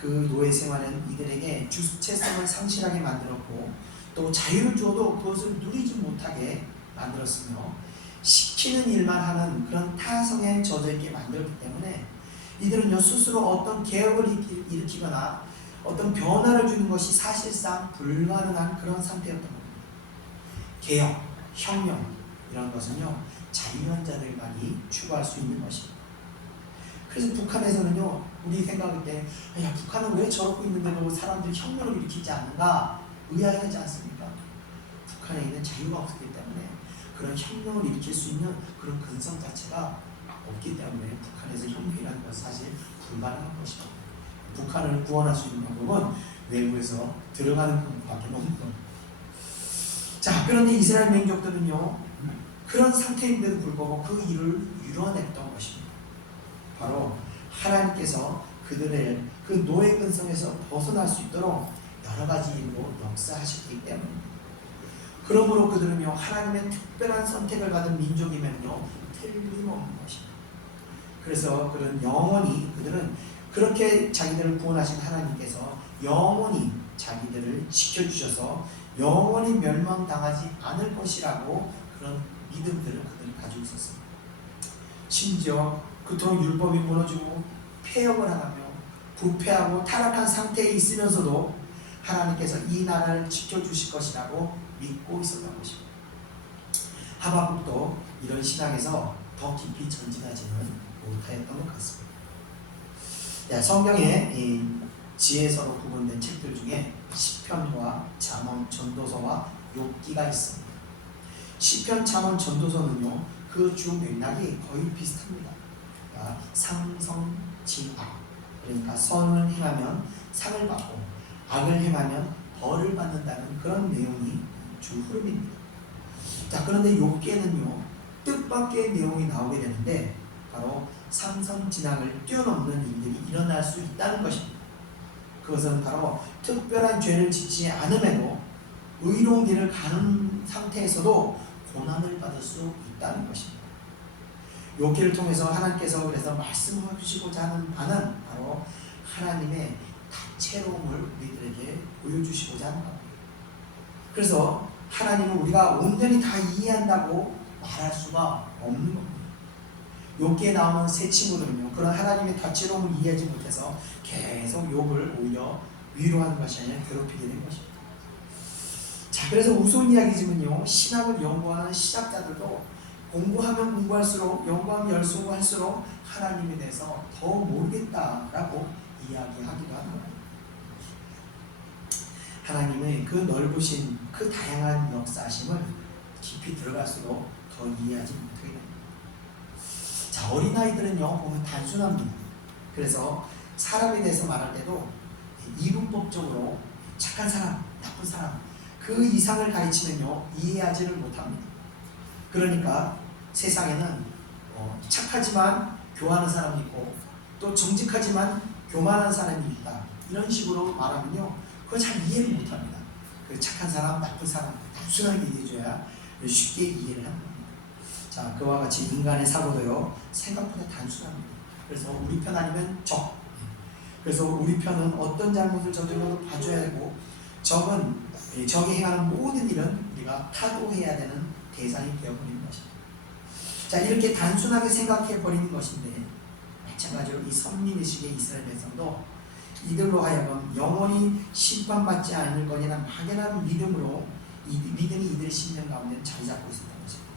그 노예 생활은 이들에게 주체성을 상실하게 만들었고 또 자유를 주어도 그것을 누리지 못하게 만들었으며 시키는 일만 하는 그런 타성에 젖어 있게 만들었기 때문에 이들은요 스스로 어떤 개혁을 일으키거나 어떤 변화를 주는 것이 사실상 불가능한 그런 상태였던 겁니다. 개혁, 혁명 이런 것은요 자유한 자들만이 추구할 수 있는 것입니다. 그래서 북한에서는요 우리 생각할 때 야, 북한은 왜 저러고 있는데도 사람들이 혁명을 일으키지 않는가 의아해하지 않습니까? 북한에 있는 자유가 없기 때문에 그런 혁명을 일으킬 수 있는 그런 근성 자체가 없기 때문에 북한에서 혁명이라는 것은 사실 불가능한 것입니다. 북한을 구원할 수 있는 방법은 외부에서 들어가는 방법밖에 없는 겁니다. 자, 그런데 이스라엘 민족들은요 그런 상태인데도 불구하고 그 일을 이뤄냈던 것입니다. 바로 하나님께서 그들의 그 노예 근성에서 벗어날 수 있도록 여러 가지 일로 역사하셨기 때문입니다. 그러므로 그들은요 하나님의 특별한 선택을 받은 민족이면요 틀림없는 것입니다. 그래서 그런 영원히 그들은 그렇게 자기들을 구원하신 하나님께서 영원히 자기들을 지켜주셔서 영원히 멸망당하지 않을 것이라고 그런 믿음들을 그들이 가지고 있었습니다. 심지어 그토록 율법이 무너지고 폐역을 하며 부패하고 타락한 상태에 있으면서도 하나님께서 이 나라를 지켜주실 것이라고 믿고 있었던 것입니다. 하박국도 이런 신앙에서 더 깊이 전진하지는 못하였던 것 같습니다. 성경에 이 지혜서로 구분된 책들 중에 시편과 잠언, 전도서와 욥기가 있습니다. 시편, 잠언, 전도서는요 그 주 맥락이 거의 비슷합니다. 그러니까 상성진악, 그러니까 선을 행하면 상을 받고 악을 행하면 벌을 받는다는 그런 내용이 주 흐름입니다. 자, 그런데 욥기에는요 뜻밖의 내용이 나오게 되는데 바로 상성진악을 뛰어넘는 일들이 일어날 수 있다는 것입니다. 그것은 바로 특별한 죄를 짓지 않음에도 의로운 길을 가는 상태에서도 고난을 받을 수 있다는 것입니다. 욥기를 통해서 하나님께서 그래서 말씀해 주시고자 하는 바는 바로 하나님의 다채로움을 우리들에게 보여주시고자 하는 겁니다. 그래서 하나님은 우리가 온전히 다 이해한다고 말할 수가 없는 겁니다. 욥기에 나오는 세 친구들은요 그런 하나님의 다채로움을 이해하지 못해서 계속 욥을 오히려 위로하는 것이 아니라 괴롭히게 된 것입니다. 자, 그래서 우스운 이야기지만요 신학을 연구하는 시작자들도 공부하면 공부할수록 연구하면 연구할수록 하나님에 대해서 더 모르겠다라고 이야기하기도 하는 겁니다. 하나님의 그 넓으신 그 다양한 역사심을 깊이 들어갈수록 더 이해하지 못하게 됩니다. 자, 어린아이들은요 보면 단순합니다. 그래서 사람에 대해서 말할 때도 이분법적으로 착한 사람, 나쁜 사람 그 이상을 가르치면요 이해하지를 못합니다. 그러니까 세상에는 착하지만 교하는 사람이 있고 또 정직하지만 교만한 사람이 있다 이런 식으로 말하면요 그걸 잘 이해를 못합니다. 그 착한 사람, 나쁜 사람 단순하게 얘기해줘야 쉽게 이해를 합니다. 자, 그와 같이 인간의 사고도요 생각보다 단순합니다. 그래서 우리 편 아니면 적, 그래서 우리 편은 어떤 잘못을 저질러도 봐줘야 되고 적이 행하는 모든 일은 우리가 타도해야 되는 대상이 되어버리는 것입니다. 자, 이렇게 단순하게 생각해 버리는 것인데 마찬가지로 이 선민의식의 이스라엘 백성도 이들로 하여금 영원히 심판받지 않을 거니라 막연한 믿음으로 믿음이 이들의 심령 가운데 자리 잡고 있었던 것입니다.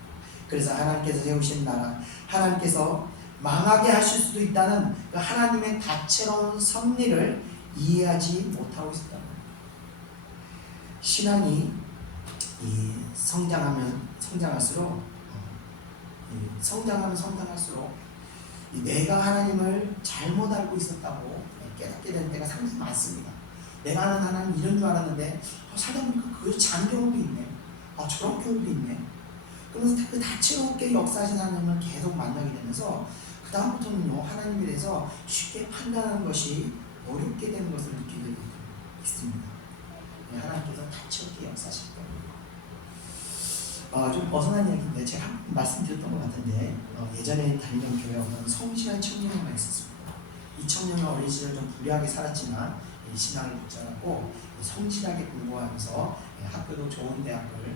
그래서 하나님께서 세우신 나라, 하나님께서 망하게 하실 수도 있다는 그 하나님의 다채로운 섭리를 이해하지 못하고 있었던 겁니다. 신앙이 성장할수록 내가 하나님을 잘못 알고 있었다고 깨닫게 되는 때가 상당히 많습니다. 내가 아는 하나님 이런 줄 알았는데 살다 보니까 그 작은 경우도 있네. 저런 경우도 있네. 그러면서 그 다채롭게 역사하신 하나님을 계속 만나게 되면서 그 다음부터는요, 하나님에 대해서 쉽게 판단하는 것이 어렵게 되는 것을 느끼게 되고 있습니다. 하나님께서 다채롭게 역사하실 겁니다. 좀 벗어난 이야기인데 제가 한 번 말씀드렸던 것 같은데 예전에 다니던 교회에 어떤 성실한 청년이 있었습니다. 이 청년은 어린 시절 좀 불리하게 살았지만 신앙을 붙잡고 성실하게 공부하면서 학교도 좋은 대학교를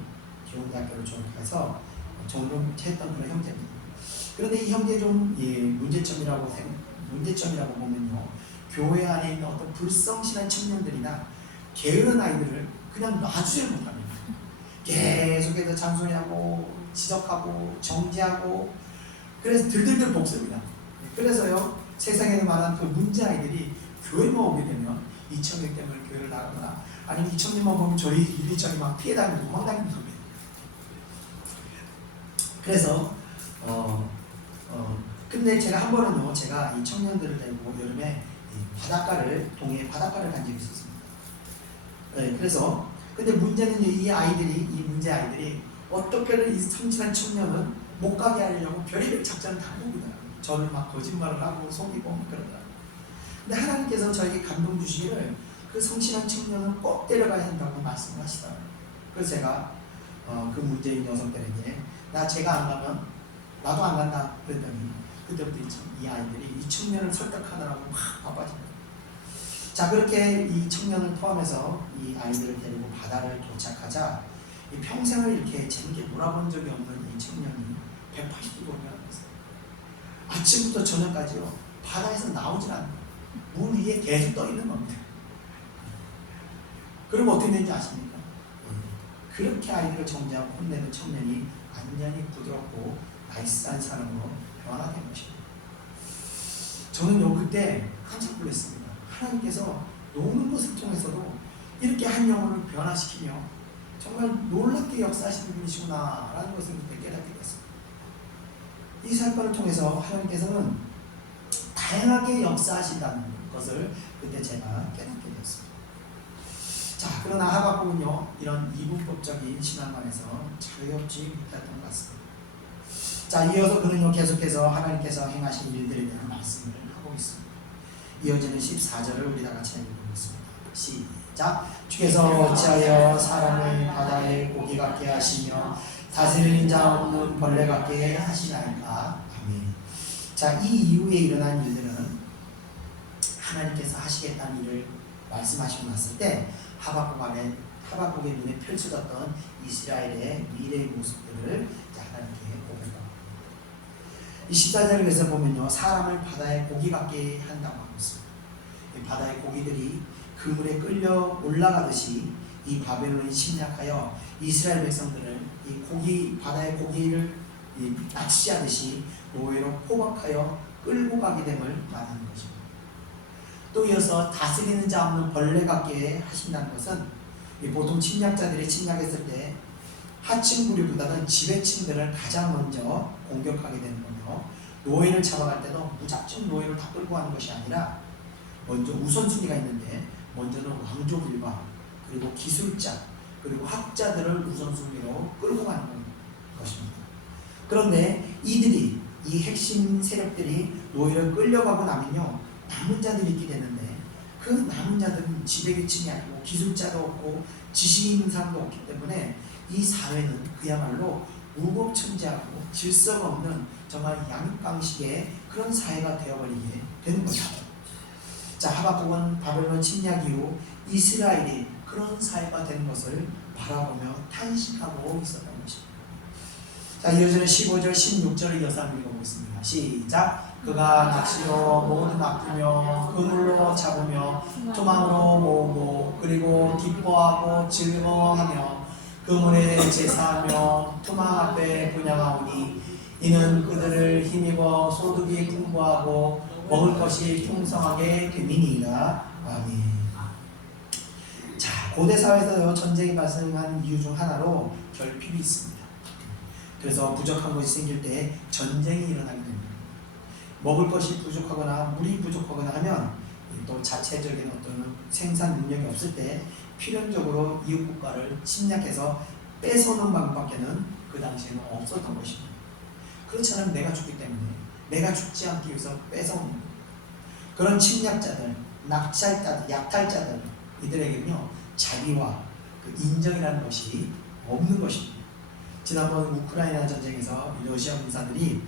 졸업해서 졸업했던 그런 형제입니다. 그런데 이 형제의 좀 문제점이라고 보면요, 교회 안에 있는 어떤 불성실한 청년들이나 게으른 아이들을 그냥 놔주질 못합니다. 계속해서 잔소리하고 지적하고 정죄하고 그래서 들들들 볶습니다. 그래서요, 세상에서 말하는 그 문제 아이들이 교회만 오게 되면 이 청년 때문에 교회를 나가거나 아니면 이 청년만 보면 저희 이리저리 막 피해 다니고 도망다니는 겁니다. 그래서 근데 제가 한 번은요, 제가 이 청년들을 데리고 여름에 동해에 바닷가를 간 적이 있었습니다. 네, 그래서 근데 문제는 이 문제 아이들이 어떻게든 이 성실한 청년은 못 가게 하려고 별의별 작전을 다 합니다. 저를 막 거짓말을 하고 속이고 그러더라고요. 근데 하나님께서 저에게 감동 주시기를 그 성실한 청년은 꼭 데려가야 한다고 말씀을 하시더라고요. 그래서 제가 그 문제인 녀석들에게 제가 안 가면 나도 안 간다 그랬더니 그때부터 이 아이들이 이 청년을 설득하느라고 막 바빠집니다. 자, 그렇게 이 청년을 포함해서 이 아이들을 데리고 바다를 도착하자 평생을 이렇게 재밌게 놀아본 적이 없는 이 청년이 180도 돌아가면서 아침부터 저녁까지요, 바다에서 나오질 않아요. 물 위에 계속 떠 있는 겁니다. 그럼 어떻게 되는지 아십니까? 그렇게 아이들을 정죄하고 혼내는 청년이 완전히 부드럽고 나이스한 사람으로 변화된 것입니다. 저는요, 그때 깜짝 놀랐습니다. 하나님께서 노는 것을 통해서도 이렇게 한 영혼을 변화시키며 정말 놀랍게 역사하시는 분이시구나 라는 것을 그때 깨닫게 됐습니다. 이 사건을 통해서 하나님께서는 다양하게 역사하신다는 것을 그때 제가 깨닫게 되었습니다. 자, 그러나 하박국은요, 이런 이분법적인 신앙관에서 자유롭지 못했던 것 같습니다. 자, 이어서 그는요, 계속해서 하나님께서 행하신 일들에 대한 말씀을 하고 있습니다. 이어지는 14절을 우리 다 같이 읽어보겠습니다. 시작. 주께서 어찌하여 사람을 바다의 고기 같게 하시며 다스리는 자 없는 벌레 같게 하시나이까. 아멘. 자, 이 이후에 일어난 일들은 하나님께서 하시겠다는 일을 말씀하시고 났을 때 하박국의 눈에 펼쳐졌던 이스라엘의 미래의 모습들을 하나님께 고백합니다. 이 14절에서 보면요, 사람을 바다의 고기 같게 한다고 하고 있습니다. 이 바다의 고기들이 그물에 끌려 올라가듯이 이 바벨론이 침략하여 이스라엘 백성들을 바다의 고기를 낚시하듯이 노예로 포박하여 끌고 가게 됨을 말하는 것입니다. 또 이어서 다스리는 자 없는 벌레 같게 하신다는 것은 보통 침략자들이 침략했을 때 하층 부류보다는 지배층들을 가장 먼저 공격하게 되는 거며, 노예를 잡아갈 때도 무작정 노예를 다 끌고 가는 것이 아니라 먼저 우선순위가 있는데 먼저는 왕족 일방, 그리고 기술자, 그리고 학자들을 우선순위로 끌고 가는 것입니다. 그런데 이 핵심 세력들이 노예를 끌려가고 나면요, 남은 자들이 있게 되는데 그 남은 자들은 지배계층이 아니고 기술자도 없고 지식이 있는 사람도 없기 때문에 이 사회는 그야말로 우복천지하고 질서가 없는 정말 양육강식의 그런 사회가 되어버리게 되는 것입니다. 자, 하박국은 바벨론 침략 이후 이스라엘이 그런 사회가 되는 것을 바라보며 탄식하고 있었던 것입니다. 자, 이어지는 15절, 16절을 이어서 한번 읽어보겠습니다. 시작. 그가 낚시로 모든 아프며 그물로 잡으며 토망으로 모으고 그리고 기뻐하고 즐거워하며 그물에 제사하며 토망 앞에 분양하오니 이는 그들을 힘입어 소득이 풍부하고 먹을 것이 풍성하게 됨이니이다. 아멘. 자, 고대 사회에서 전쟁이 발생한 이유 중 하나로 결핍이 있습니다. 그래서 부족한 것이 생길 때 전쟁이 일어나게 됩니다. 먹을 것이 부족하거나 물이 부족하거나 하면 또 자체적인 어떤 생산 능력이 없을 때 필연적으로 이웃 국가를 침략해서 뺏어오는 방법밖에는 그 당시에는 없었던 것입니다. 그렇지 않으면 내가 죽기 때문에 내가 죽지 않기 위해서 뺏어오는 겁니다. 그런 침략자들, 낙찰자들, 약탈자들 이들에게는요 자비와 그 인정이라는 것이 없는 것입니다. 지난번 우크라이나 전쟁에서 러시아 군사들이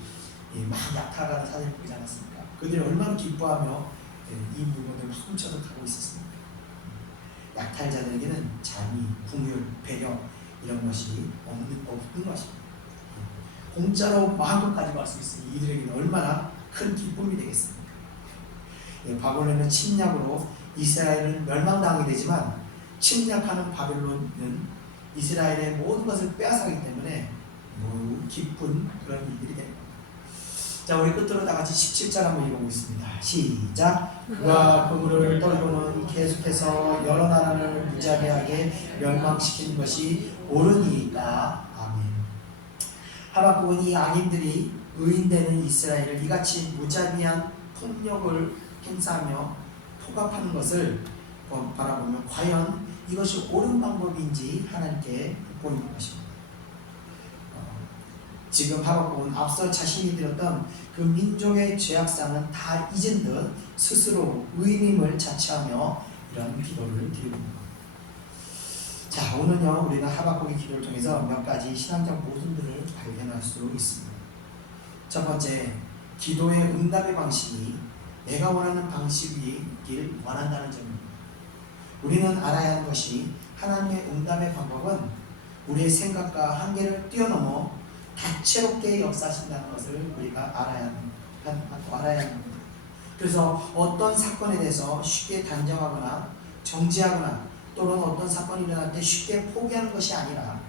막 약탈하는 사진을 보지 않았습니까? 그들이 얼마나 기뻐하며 이 물건을 훔쳐서 가고 있었습니까? 약탈자들에게는 자비, 긍휼, 배려 이런 것이 없는 것입니다. 공짜로 마음껏 가지고 갈 수 있으니 이들에게는 얼마나 큰 기쁨이 되겠습니까? 바벨론은 침략으로 이스라엘은 멸망당하게 되지만 침략하는 바벨론은 이스라엘의 모든 것을 빼앗아가기 때문에 매우 기쁜 그런 일들이 됩니다. 자, 우리 끝으로 다 같이 17절 한번 읽어보겠습니다. 시작. 그가 그물을 떨고는 계속해서 여러 나라를 무자비하게 멸망시키는 것이 옳으니까. 아멘. 하박국은 이 악인들이 의인되는 이스라엘을 이같이 무자비한 폭력을 행사하며 포갑하는 것을 바라보면 과연 이것이 옳은 방법인지 하나님께 묻고있는 것입니다. 지금 하박국은 앞서 자신이 들었던 그 민족의 죄악상은 다 잊은 듯 스스로 의인임을 자처하며 이런 기도를 드리고 있는 겁니다. 자, 오늘은요 우리는 하박국의 기도를 통해서 몇 가지 신앙적 모순들을 발견할 수 있습니다. 첫 번째, 기도의 응답의 방식이 내가 원하는 방식이길 원한다는 점입니다. 우리는 알아야 하는 것이 하나님의 응답의 방법은 우리의 생각과 한계를 뛰어넘어 다채롭게 역사하신다는 것을 우리가 알아야 합니다. 그래서 어떤 사건에 대해서 쉽게 단정하거나 정지하거나 또는 어떤 사건이 일어날 때 쉽게 포기하는 것이 아니라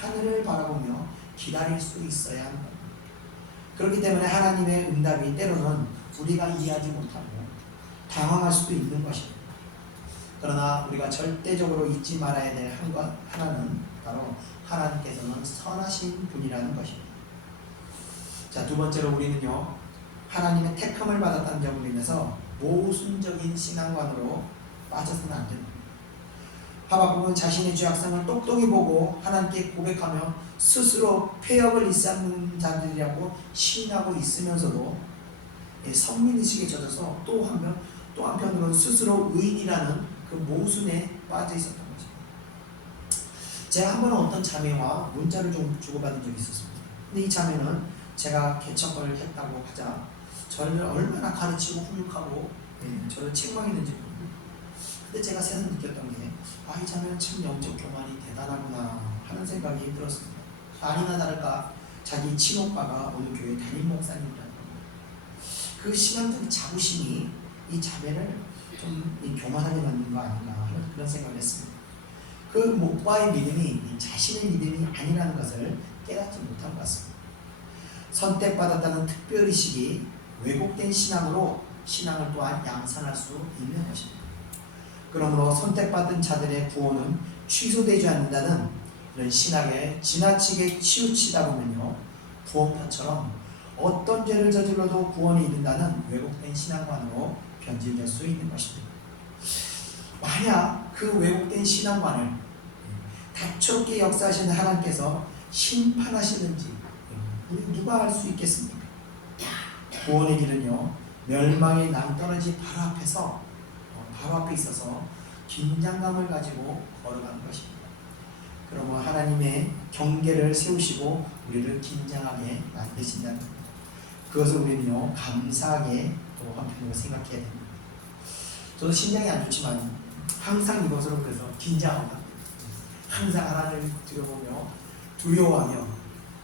하늘을 바라보며 기다릴 수 있어야 하는 겁니다. 그렇기 때문에 하나님의 응답이 때로는 우리가 이해하지 못하고 당황할 수도 있는 것입니다. 그러나 우리가 절대적으로 잊지 말아야 될 하나는 바로 하나님께서는 선하신 분이라는 것입니다. 자, 두 번째로 우리는요 하나님의 택함을 받았다는 점으로 인해서 모순적인 신앙관으로 빠져서는 안 됩니다. 하박국은 자신의 죄악성을 똑똑히 보고 하나님께 고백하며 스스로 폐역을 일삼는 자들이라고 시인하고 있으면서도 선민의식에 젖어서 또 한편으로는 스스로 의인이라는 그 모순에 빠져 있었던 거죠. 제가 한 번은 어떤 자매와 문자를 좀 주고받은 적이 있었습니다. 근데 이 자매는 제가 개척을 했다고 하자 저를 얼마나 가르치고 훈육하고 저를 책망했는지 모릅니다. 근데 제가 새삼 느꼈던 게 이 자매는 참 영적 교만이 대단하구나 하는 생각이 들었습니다. 아니나 다를까 자기 친오빠가 오늘 교회 담임 목사님이라는 겁니다. 그 신앙적인 자부심이 이 자매를 좀 교만하게 만든 거 아닌가 하는 그런 생각을 했습니다. 그 목과의 믿음이 자신의 믿음이 아니라는 것을 깨닫지 못한 것 같습니다. 선택받았다는 특별의식이 왜곡된 신앙으로 신앙을 또한 양산할 수 있는 것입니다. 그러므로 선택받은 자들의 구원은 취소되지 않는다는 이런 신학에 지나치게 치우치다 보면요 구원파처럼 어떤 죄를 저질러도 구원이 이른다는 왜곡된 신앙관으로 변질될 수 있는 것입니다. 만약 그 왜곡된 신앙관을 다채롭게 역사하시는 하나님께서 심판하시는지 우리 누가 알 수 있겠습니까? 구원의 길은요 멸망의 낭떠러지 바로 앞에 있어서 긴장감을 가지고 걸어가는 것입니다. 그러면 하나님의 경계를 세우시고 우리를 긴장하게 만드신다는 겁니다. 그것을 우리는요 감사하게 또 한편으로 생각해야 됩니다. 저도 심장이 안 좋지만 항상 이것으로 그래서 긴장합니다. 항상 하나님을 들여보며 두려워하며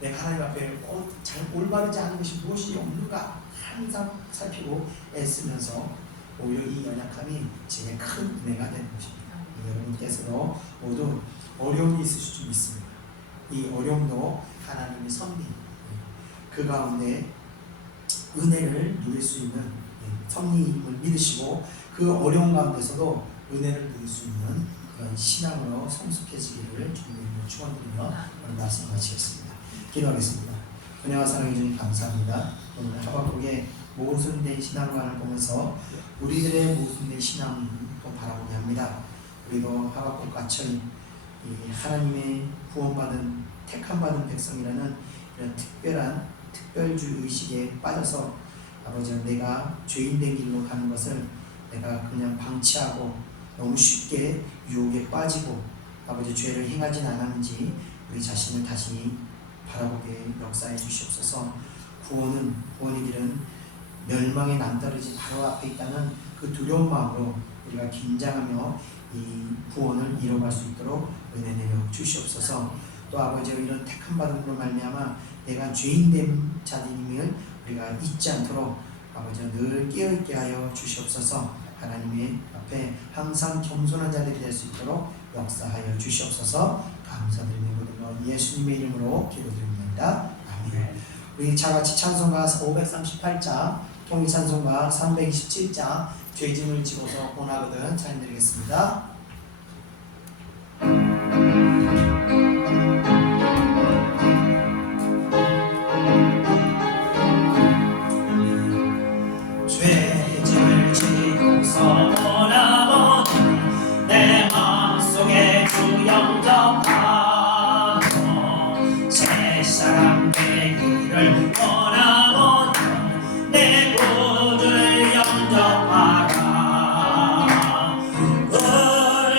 내가 하나님 앞에 잘 올바르지 않은 것이 무엇이 없는가 항상 살피고 애쓰면서 오히려 이 연약함이 제게 큰 은혜가 되는 것입니다. 여러분께서도 모두 어려움이 있으실 줄 믿습니다. 이 어려움도 하나님의 섭리, 그 가운데 은혜를 누릴 수 있는 섭리임을 믿으시고 그 어려운 가운데서도 은혜를 누릴 수 있는 그런 신앙으로 성숙해지기를 주님으로 축원드리며 오늘 말씀 마치겠습니다. 기도하겠습니다. 은혜와 사랑해 주님 감사합니다. 오늘 하박국의 모순된 신앙관을 보면서 우리들의 모순된 신앙도 바라보게 합니다. 우리도 하박국같이 하나님의 구원받은 택함받은 백성이라는 이런 특별주 의식에 빠져서 아버지 내가 죄인된 길로 가는 것을 내가 그냥 방치하고 너무 쉽게 유혹에 빠지고 아버지 죄를 행하진 않았는지 우리 자신을 다시 바라보게 역사해 주시옵소서. 구원의 길은 멸망에 남다르지 바로 앞에 있다는 그 두려운 마음으로 우리가 긴장하며 이 구원을 이뤄갈 수 있도록 은혜 내려 주시옵소서. 또 아버지의 이런 택함 받음으로 말미암아 내가 죄인된 자들임을 우리가 잊지 않도록 아버지 늘 깨어있게 하여 주시옵소서. 하나님의 앞에 항상 겸손한 자들이 될 수 있도록 역사하여 주시옵소서. 감사드리는 모든 예수님의 이름으로 기도드립니다. 아멘. 우리 차같이 찬송가 538장, 통일 찬송가 327장 죄짐을 지고서 고나거든 찬양드리겠습니다. 죄짐을 지고서 떠나거든 내 마음속에 주 영접하고 새 사람 되기를 원하거든 내 구주를 영접하라.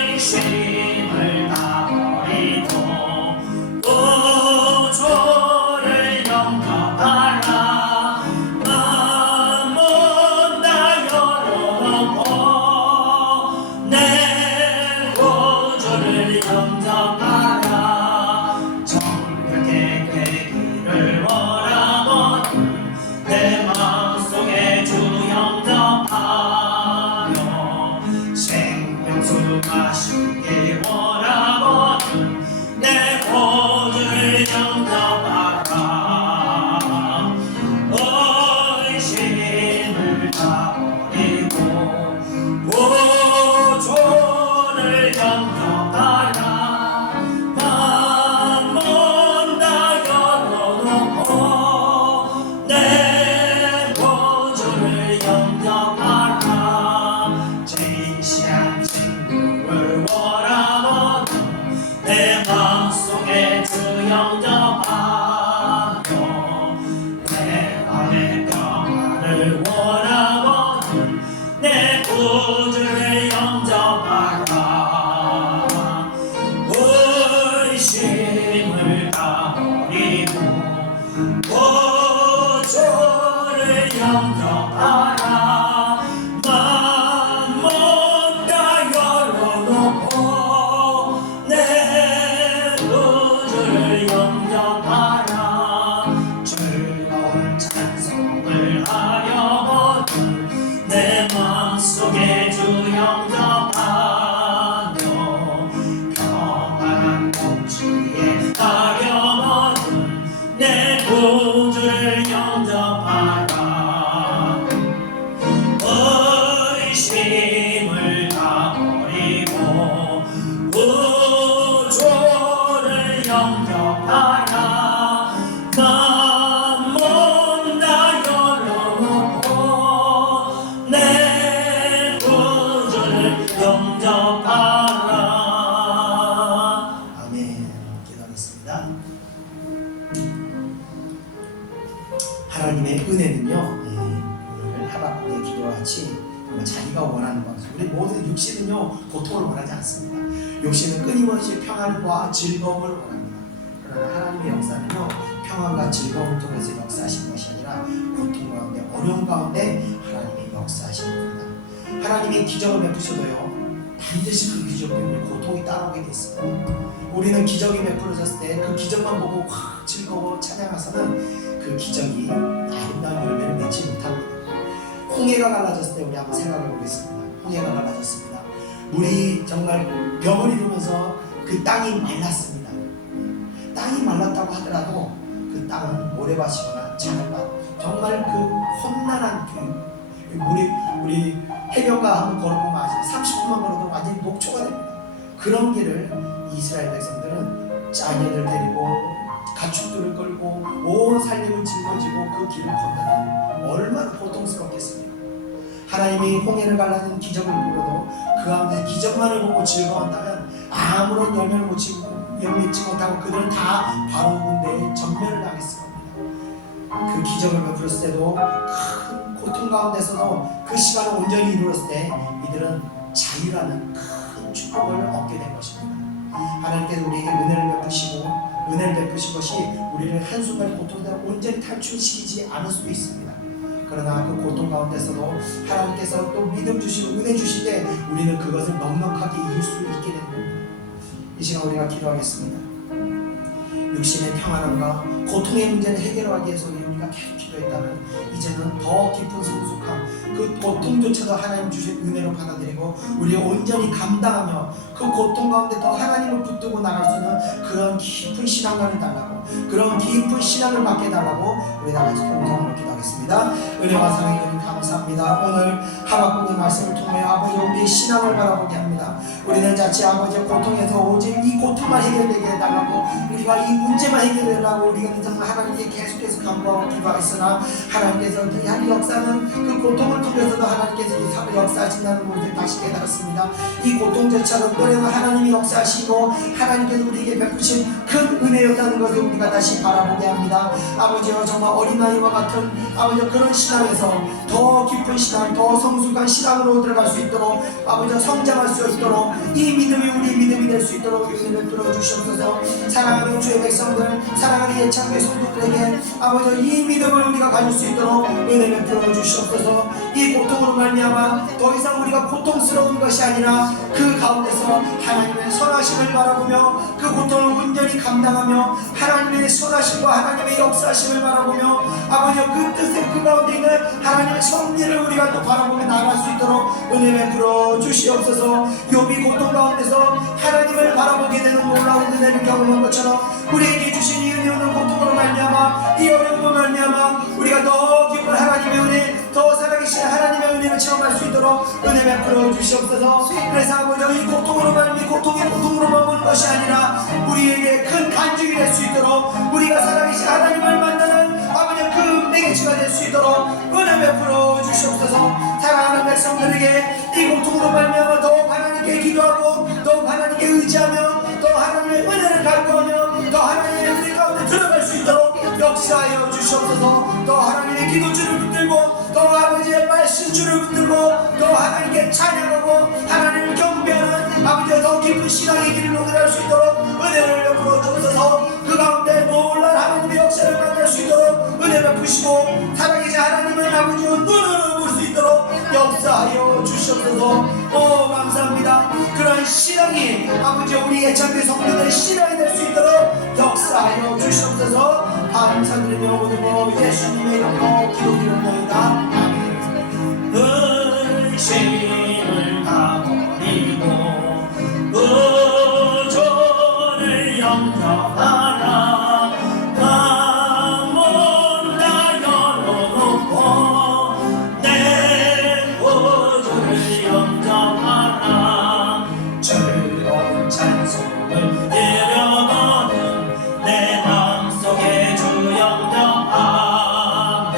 의심을 다 버리고 구주를 영접하라. 마음 다 열어놓고 내 구주를 영접하라. 정결케 되기를 원하거든 내 마음속에 주 영접하며 생명수 마시길 원하거든 내 구주를 영접하라. 의심을 다 버리고 구주를 영접하라. 마음 다 열어놓고 내 구주를 영접하라. 진실한 친구를 원하거든 내 마음속에 주 영접하며 내 맘의 평안을 원하거든 내 구주를 영접하라. 의심을 다 버리고 구주를 영접하라. 마음 다 열어놓고 내 구주를 영접하라. 즐거운 찬송을 하려거든 내 마음속에 주 영접하며 평안한 통치에 가려거든 내 구주를 영접하라. 의심을 다 버리고 구주를 영접하라. 마음 다 열어놓고 내 구주를 영접하라. 아멘. 기도하겠습니다. 하나님의 은혜는요, 오늘 하박국의 기도와 같이 정말 자기가 원하는 것, 우리 모든 육신은요 고통을 원하지 않습니다. 육신은 끊임없이 평안과 즐거움을 원합니다. 그러나 하나님의 역사는요 평안과 즐거움을 통해서 역사하시는 것이 아니라 고통 가운데 어려움 가운데 하나님의 역사하시는 겁니다. 하나님이 기적을 베푸셔도요 반드시 그 기적 때문에 고통이 따라오게 돼 있습니다. 우리는 기적이 베풀어졌을 때 그 기적만 보고 확 즐거워 찬양해서는 그 기적이 아름다운 열매를 맺지 못합니다. 홍해가 갈라졌을 때 우리 한번 생각해 보겠습니다. 홍해가 갈라졌습니다. 물이 정말 벽을 이루면서 그 땅이 말랐습니다. 땅이 말랐다고 하더라도 그 땅은 모래밭이거나 자갈밭, 정말 그 험난한 우리 해변가 한번 걸어보면 아직 30분만 걸어도 완전히 녹초가 됩니다. 그런 길을 이스라엘 백성들은 자녀들 데리고 가축들을 끌고 온 살림을 짊어지고 그 길을 건너는 얼마나 고통스럽겠습니까? 하나님이 홍해를 갈라는 기적을 보고도 그 가운데 기적만을 보고 즐거웠다면 아무런 열매를 맺지 못하고 그들은 다 바로 군대에 전멸을 당했을 겁니다. 그 기적을 베풀었을 때도 큰 고통 가운데서도 그 시간을 온전히 이루었을 때 이들은 자유라는 큰 축복을 얻게 된 것입니다. 하나님께서 우리에게 은혜를 베푸신 것이 우리를 한순간 고통에서 온전히 탈출시키지 않을 수도 있습니다. 그러나 그 고통 가운데서도 하나님께서 또 믿음 주시고 은혜 주실 때 우리는 그것을 넉넉하게 이길 수 있게 되는 겁니다. 이 시간 우리가 기도하겠습니다. 육신의 평안함과 고통의 문제를 해결하기 위해서 우리가 계속 기도했다면 이제는 더 깊은 성숙함, 그 고통조차도 하나님 주신 은혜로 받아들이고 우리가 온전히 감당하며 그 고통 가운데 더 하나님을 붙들고 나갈 수 있는 그런 깊은 신앙감을 달라고, 그런 깊은 신앙을 받게 달라고 우리 다 같이 동성으로 기도하겠습니다. 은혜와 사랑해 주님 감사합니다. 오늘 하박국의 말씀을 통해 아버지 우리의 신앙을 바라보게 합니다. 우리는 자칫 아버지의 고통에서 오직 이 고통만 해결되게 해달라고, 우리가 이 문제만 해결되라고 우리가 하나님께 계속해서 간구하고 기도하였으나 하나님께서 이 역사는 그 고통을 통해서도 하나님께서 이 역사하신다는 것을 다시 깨달았습니다. 이 고통조차도 그래도 하나님이 역사하시고 하나님께서 우리에게 베푸신 큰 은혜였다는 것을 우리가 다시 바라보게 합니다. 아버지여, 정말 어린아이와 같은 아버지 그런 신앙에서 더 깊은 신앙, 더 성숙한 신앙으로 들어갈 수 있도록 아버지여 성장할 수 있도록 이 믿음이 우리 믿음이 될 수 있도록 은혜를 베풀어 주시옵소서. 사랑하는 주의 백성들, 사랑하는 예창교회 성도들에게 아버지 이 믿음을 우리가 가질 수 있도록 은혜를 베풀어 주시옵소서. 이 고통으로 말미암아 더 이상 우리가 고통스러운 것이 아니라 그 가운데서 하나님의 선하심을 바라보며 그 고통을 온전히 감당하며 하나님의 선하심과 하나님의 역사하심을 바라보며 아버지 그 뜻의 그 가운데 있는 하나님의 섭리를 우리가 또 바라보며 나아갈 수 있도록 은혜 베풀어 주시옵소서. 욥이 고통 가운데서 하나님을 바라보게 되는 놀라운 은혜를 경험한 것처럼 우리에게 주신 이 은혜는 고통으로 말미암아 이 어려움으로 말미암아 우리가 더 깊은 하나님의 은혜, 더 살아계신 하나님의 은혜를 체험할 수 있도록 은혜 베풀어 주시옵소서. 그래서 아버지 이 고통으로 말미 고통이 고통으로 머무는 것이 아니라 우리에게 큰 간증이 될 수 있도록 우리가 살아계신 하나님을 만나는 아버지 그 매개체가 될 수 있도록 은혜 베풀어 주시옵소서. 사랑하는 백성들에게 이 고통으로 말미암아 더욱 하나님께 기도하고 더욱 하나님께 의지하며 더 하나님의 은혜를 갈구하며 더 하나님의 은혜 가운데 들어갈 수 있도록 역사하여 주시옵소서. 더 하나님의 기도줄을 붙들고 더 아버지의 말씀줄을 붙들고 더 하나님께 찬양하고 하나님을 경배하는 아버지의 더 깊은 신앙의 길로 들어갈 수 있도록 은혜를 베풀어 주옵소서. 그 가운데 놀란 하나님의 역사를 만날 수 있도록 은혜 베푸시고 살아계신 하나님을 아버지의 눈으로 볼 수 있도록 역사하여 주시옵소서. 오 감사합니다. 그런 신앙이 아버지 우리 예창교회 성도들의 신앙이 될 수 있도록 역사하여 주시옵소서. 감사드리며 모든 예수님의 이름으로 기도드립니다. 아멘. 의심을 다 버리고 의존을 영접하라. 방문 다 열어놓고 내 의존을 영접하라. 즐거운 찬송을 드려거든 내 마음속에 주 영접하며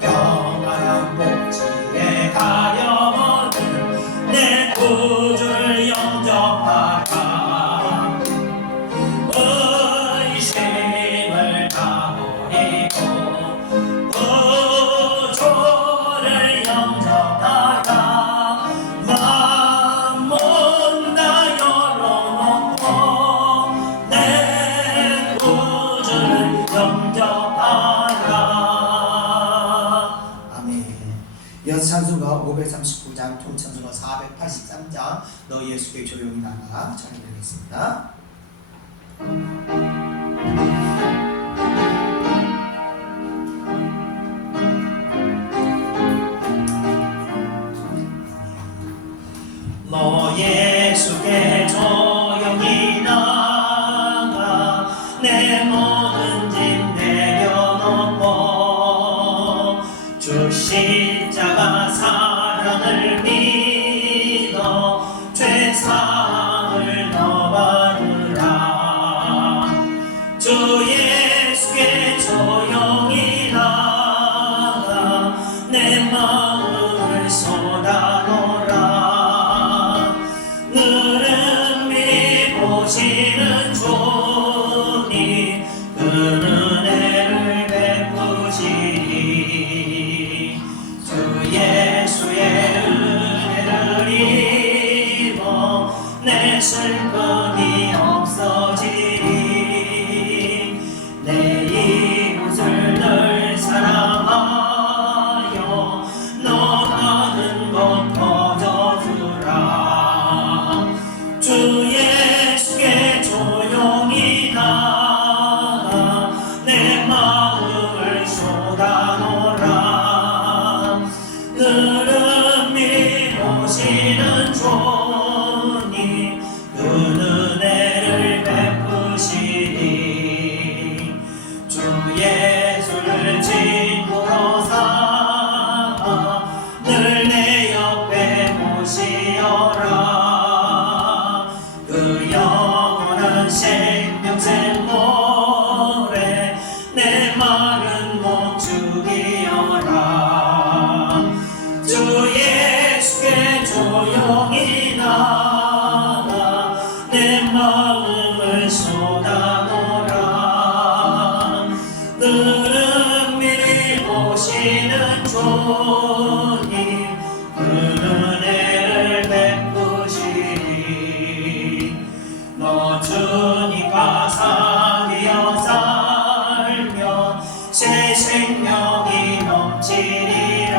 평안한 복지에 가려거든 내 구주를 영접하라. 의심을 다 버리고 의존을 영접하라. 만문 다 열어놓고 너 예수께 조용히 나가 전해드리겠습니다. 너 예수께 조용히 나가 내 모든 짐 내려놓고 주 십자가 사랑을 믿어 죄사함을 너 받으라. 주 예수께 조용히 나가 내 마음을 쏟아놓으라. 너는 미리 보시는 주님 그 은혜를 베푸시리. 주 예수의 은혜를 입어 내 슬픔이 없어지리. 내 이웃을 늘 사랑하여 너 받은 것 거저주라. 주 예수께 조용히 나가 내 마음을 쏟아놓으라. 너는 미리 보시는 주님 그 은혜를 베푸시리. 주 예수를 친구로 삼아 늘 내 옆에 모시어라. 그 영원한 생명샘 모래 내 마른 목 죽이어라. 주 예수께 조용히 나가 내 마음을 쏟아놓으라. 너는 미리 보시는 주님 그 은혜를 베푸시리. 너 주님과 사귀어 살면 새 생명이 넘치리라.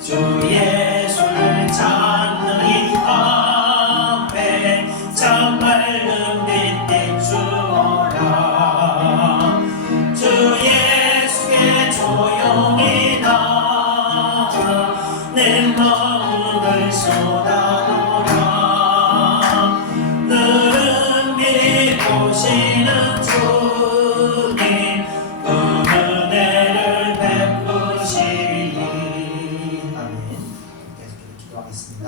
주 예수를 찾는 이 앞에 참 밝은 빛 비추어라. 주 예수께 조용히 나가 내 마음을 쏟아놓으라. 너는 미리 보시는 주님 그 은혜를 베푸시리. 아멘. 계속해서 기도하겠습니다.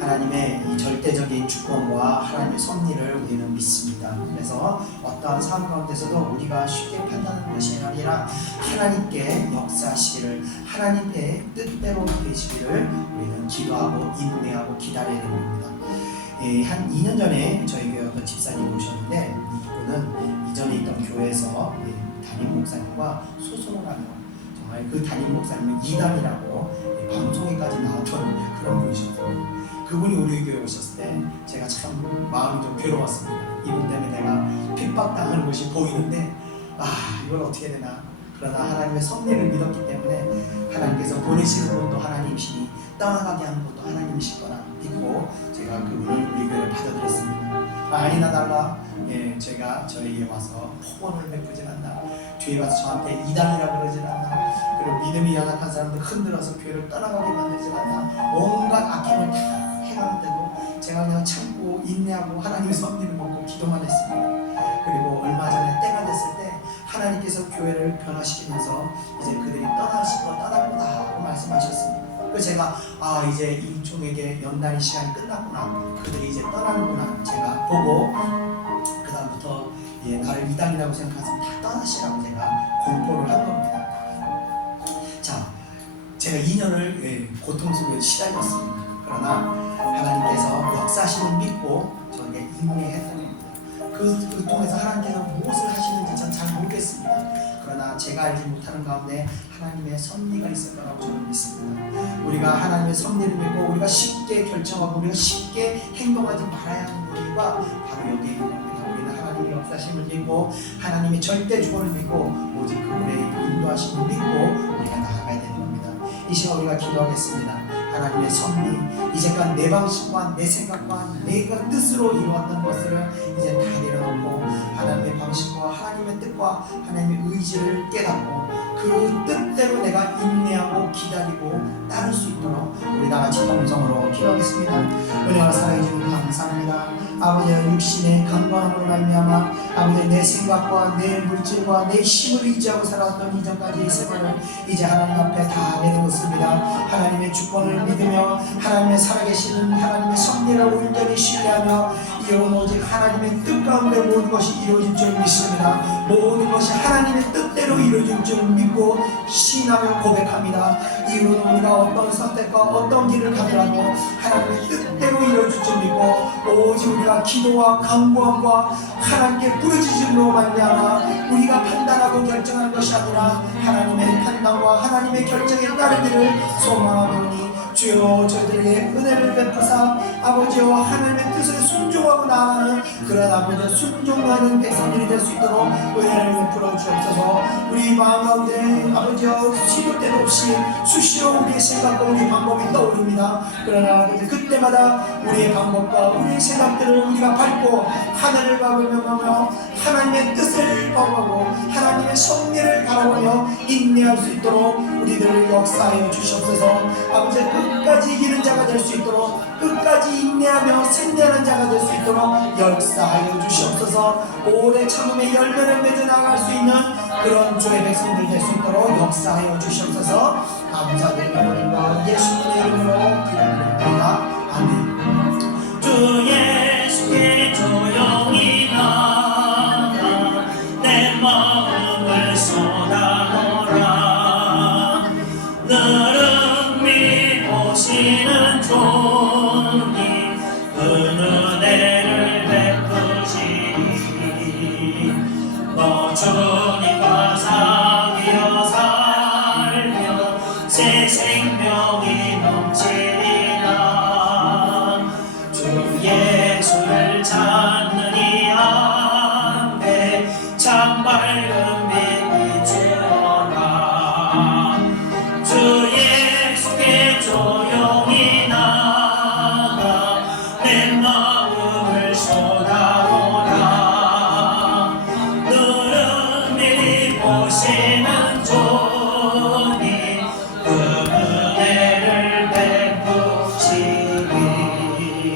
하나님의 이 절대적인 주권과 하나님의 섭리를 우리는 믿습니다. 그래서 어떠한 상황 가운데서도 우리가 쉽게 판단하는 것이 아니라 하나님께 역사하시기를, 하나님의 뜻대로 되시기를 우리는 기도하고 인내하고 기다려야 되는 겁니다. 한 2년 전에 저희 교회 어떤 집사님이 오셨는데, 이분은 이전에 있던 교회에서 담임 목사님과 소송을 하며 정말 그 담임 목사님은 이단이라고 방송에까지 나왔던 그런 분이셨거든요. 그분이 우리 교회에 오셨을 때 제가 참 마음이 좀 괴로웠습니다. 이분 때문에 내가 핍박당하는 것이 보이는데 이걸 어떻게 해야 되나. 그러나 하나님의 섭리를 믿었기 때문에 하나님께서 보내시는 분도 하나님이시니 떠나가게 하는 분도 하나님이실 거라 믿고 제가 그분을 우리 교회에 받아들였습니다. 아니나 달라 제가 저에게 와서 폭언을 베푸진 않나, 뒤에 와서 저한테 이단이라고 그러진 않나, 그리고 믿음이 연약한 사람들 흔들어서 교회를 떠나가게 만들진 않나, 온갖 악행을 다 해가는데도 제가 그냥 참고 인내하고 하나님의 섭리를 먹고 기도만 했습니다. 그리고 얼마 전에 때가 됐을 때 하나님께서 교회를 변화시키면서 이제 그들이 떠날 거다 하고 말씀하셨습니다. 그래서 제가 이제 이 종에게 연단의 시간이 끝났구나, 그들이 이제 떠나는구나 제가 보고 그 다음부터 나를 이단이라고 생각하면 다 떠나시라고 제가 공포를 한 겁니다. 자, 제가 2년을 고통 속에 시달렸습니다. 그러나 하나님께서 역사하시는 믿고 저에게 인내했던 겁니다. 그 통해서 하나님께서 무엇을 하시는지 전 잘 모르겠습니다. 그러나 제가 알지 못하는 가운데 하나님의 섭리가 있을 거라고 저는 믿습니다. 우리가 하나님의 섭리를 믿고 우리가 쉽게 결정하고 우리가 쉽게 행동하지 말아야 하는 이유가 바로 여기에 있는 겁니다. 우리는 하나님의 역사심을 믿고 하나님의 절대 주권을 믿고 오직 그분의 인도하심을 믿고 우리가 나아가야 되는 겁니다. 이 시간 우리가 기도하겠습니다. 하나님의 섭리, 이제까지 내 방식과 내 생각과 내 뜻으로 이루었던 것을 이제 다 내려놓고 하나님의 방식과 하나님의 뜻과 하나님의 의지를 깨닫고 그 뜻대로 내가 인내하고 기다리고 따를 수 있도록 우리 다같이 동성으로 기도하겠습니다. 은혜와 사랑해 주님 감사합니다. 아버지의 육신의 강건함으로 말미암아 아버지 내 생각과 내 물질과 내 힘을 의지하고 살아왔던 이전까지의 생활을 이제 하나님 앞에 다 내놓습니다. 하나님의 주권을 믿으며 하나님의 살아계시는 하나님의 섭리를 온전히 신뢰하며 이온 오직 하나님의 뜻 가운데 모든 것이 이루어질 줄 믿습니다. 모든 것이 하나님의 뜻대로 이루어질 줄 믿고 신하며 고백합니다. 이후로는 우리가 어떤 선택과 어떤 길을 가더라도 하나님의 뜻대로 이루어질 줄 믿고 오직 우리가 기도와 간구함과 하나님께 부르짖음으로 말미암아 우리가 판단하고 결정하는 것이 아니라 하나님의 판단과 하나님의 결정에 따르기를 소망하오니 주여 저희들에게 은혜를 베푸사 아버지와 하나님의 뜻을 순종하고 나아가는 그런 아버지 순종하는 백성들이 될 수 있도록 은혜를 베풀어 주옵소서. 우리 마음 가운데 아버지와 시도 때도 없이 수시로 우리의 생각과 우리의 방법이 떠오릅니다. 그러나 아버지 그때마다 우리의 방법과 우리의 생각들을 우리가 밟고 하늘을 바라보며 하나님의 뜻을 바라보고 하나님의 섭리를 바라보며 인내할 수 있도록 우리들을 역사하여 주시옵소서. 아버지 끝까지 이기는 자가 될 수 있도록 끝까지 인내하며 승리하는 자가 될 수 있도록 역사하여 주시옵소서. 오래 참음의 열매를 맺어 나갈 수 있는 그런 주의 백성들 될 수 있도록 역사하여 주시옵소서. 감사드리며 예수님의 이름으로 기도드립니다. 아멘. 주 예수께 조용히 나가 내 마음을 쏟아놓으라. 너를 믿으시는 주님 그 은혜를 베푸시니 너 주님과 사귀어 살며 새 생명이 넘치리라. 주 예수를 찾는 이 앞에 참 밝은 빛이 주어라. 주 예수께 조용히 나가 내 마음을 쏟아오라. 너를 믿으시는 주님 그 은혜를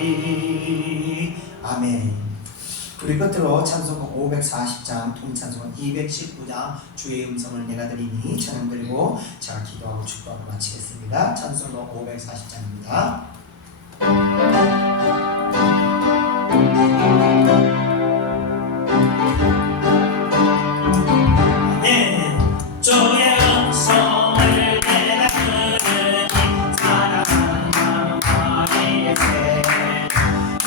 베푸시니. 아멘. 우리 끝으로 찬송가 540장 통찬송가 219장 주의 음성을 내가 드리니 찬양 드리고 제가 기도하고 축복하고 마치겠습니다. 찬송가 540장입니다. 네, 주의 음성을 내가 들으니 사랑한다 말이세.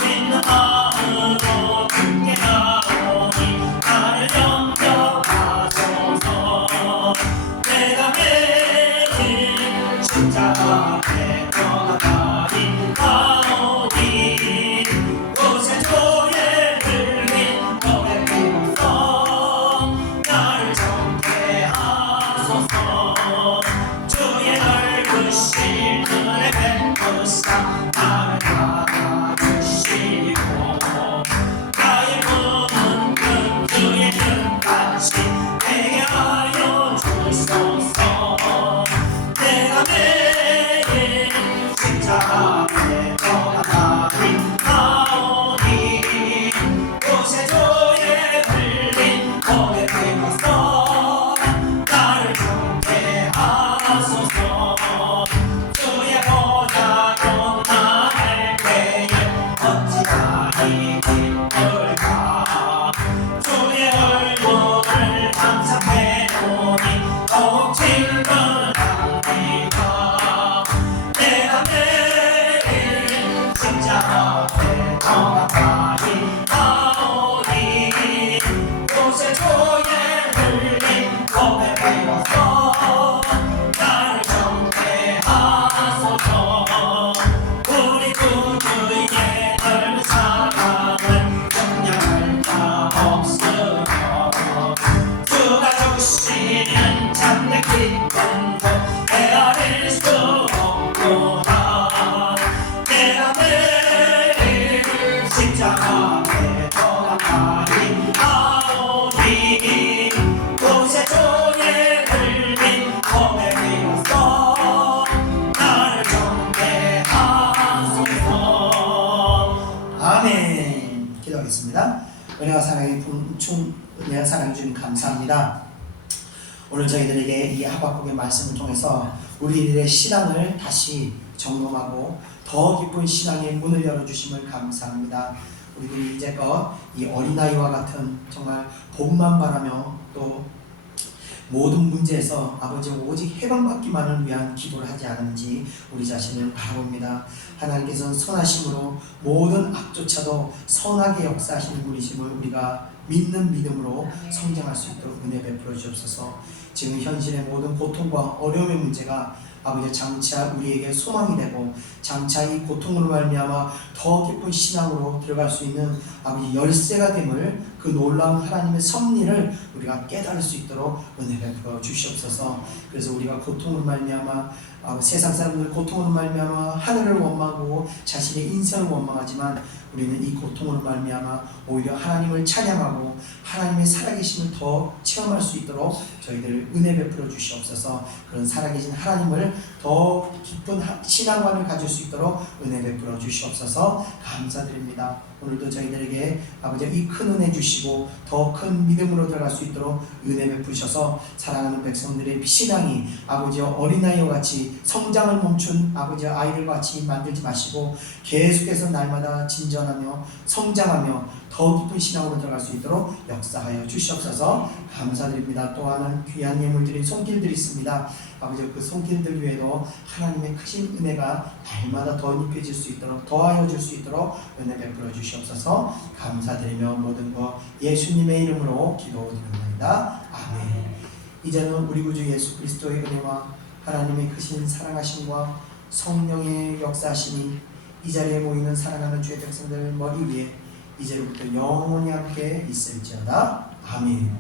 믿는 마음으로 듣게 하오니 나를 영접하소서. 내가 매일 십자가에 떠나가니 기도하겠습니다. 은혜와 사랑의 풍충 은혜와 사랑 주님 감사합니다. 오늘 저희들에게 이 하박국의 말씀을 통해서 우리들의 신앙을 다시 점검하고 더 깊은 신앙의 문을 열어주심을 감사합니다. 우리들이 이제껏 이 어린아이와 같은 정말 복만 바라며 또 모든 문제에서 아버지 오직 해방받기만을 위한 기도를 하지 않은지 우리 자신을 바라봅니다. 하나님께서는 선하심으로 모든 악조차도 선하게 역사하시는 분이심을 우리가 믿는 믿음으로 성장할 수 있도록 은혜 베풀어 주옵소서. 지금 현실의 모든 고통과 어려움의 문제가 아버지 장차 우리에게 소망이 되고 장차 이 고통으로 말미암아 더 깊은 신앙으로 들어갈 수 있는 아버지 열쇠가 됨을 그 놀라운 하나님의 섭리를 우리가 깨달을 수 있도록 은혜 베풀어 주시옵소서. 그래서 우리가 고통으로 말미암아 세상 사람들 고통으로 말미암아 하늘을 원망하고 자신의 인생을 원망하지만 우리는 이 고통으로 말미암아 오히려 하나님을 찬양하고 하나님의 살아계심을 더 체험할 수 있도록 저희들 은혜 베풀어 주시옵소서. 그런 살아계신 하나님을 더 깊은 신앙관을 가질 수 있도록 은혜 베풀어 주시옵소서. 감사드립니다. 오늘도 저희들에게 아버지 이 큰 은혜 주시고 더 큰 믿음으로 들어갈 수 있도록 은혜 베푸셔서 사랑하는 백성들의 신앙이 아버지 어린아이와 같이 성장을 멈춘 아버지 아이들과 같이 만들지 마시고 계속해서 날마다 진전하며 성장하며 더 깊은 신앙으로 들어갈 수 있도록 역사하여 주시옵소서. 감사드립니다. 또 하나는 귀한 예물들인 손길들이 있습니다. 아버지 그 손길들 위에도 하나님의 크신 은혜가 날마다 더 입혀질 수 있도록 더하여 줄 수 있도록 은혜 베풀어 주시옵소서. 감사드리며 모든 것 예수님의 이름으로 기도드립니다. 아멘. 이제는 우리 구주 예수 그리스도의 은혜와 하나님의 크신 사랑하심과 성령의 역사하심이 이 자리에 모이는 사랑하는 주의 백성들 머리 위에 이제부터 영원히 함께 있을지어다. 아멘.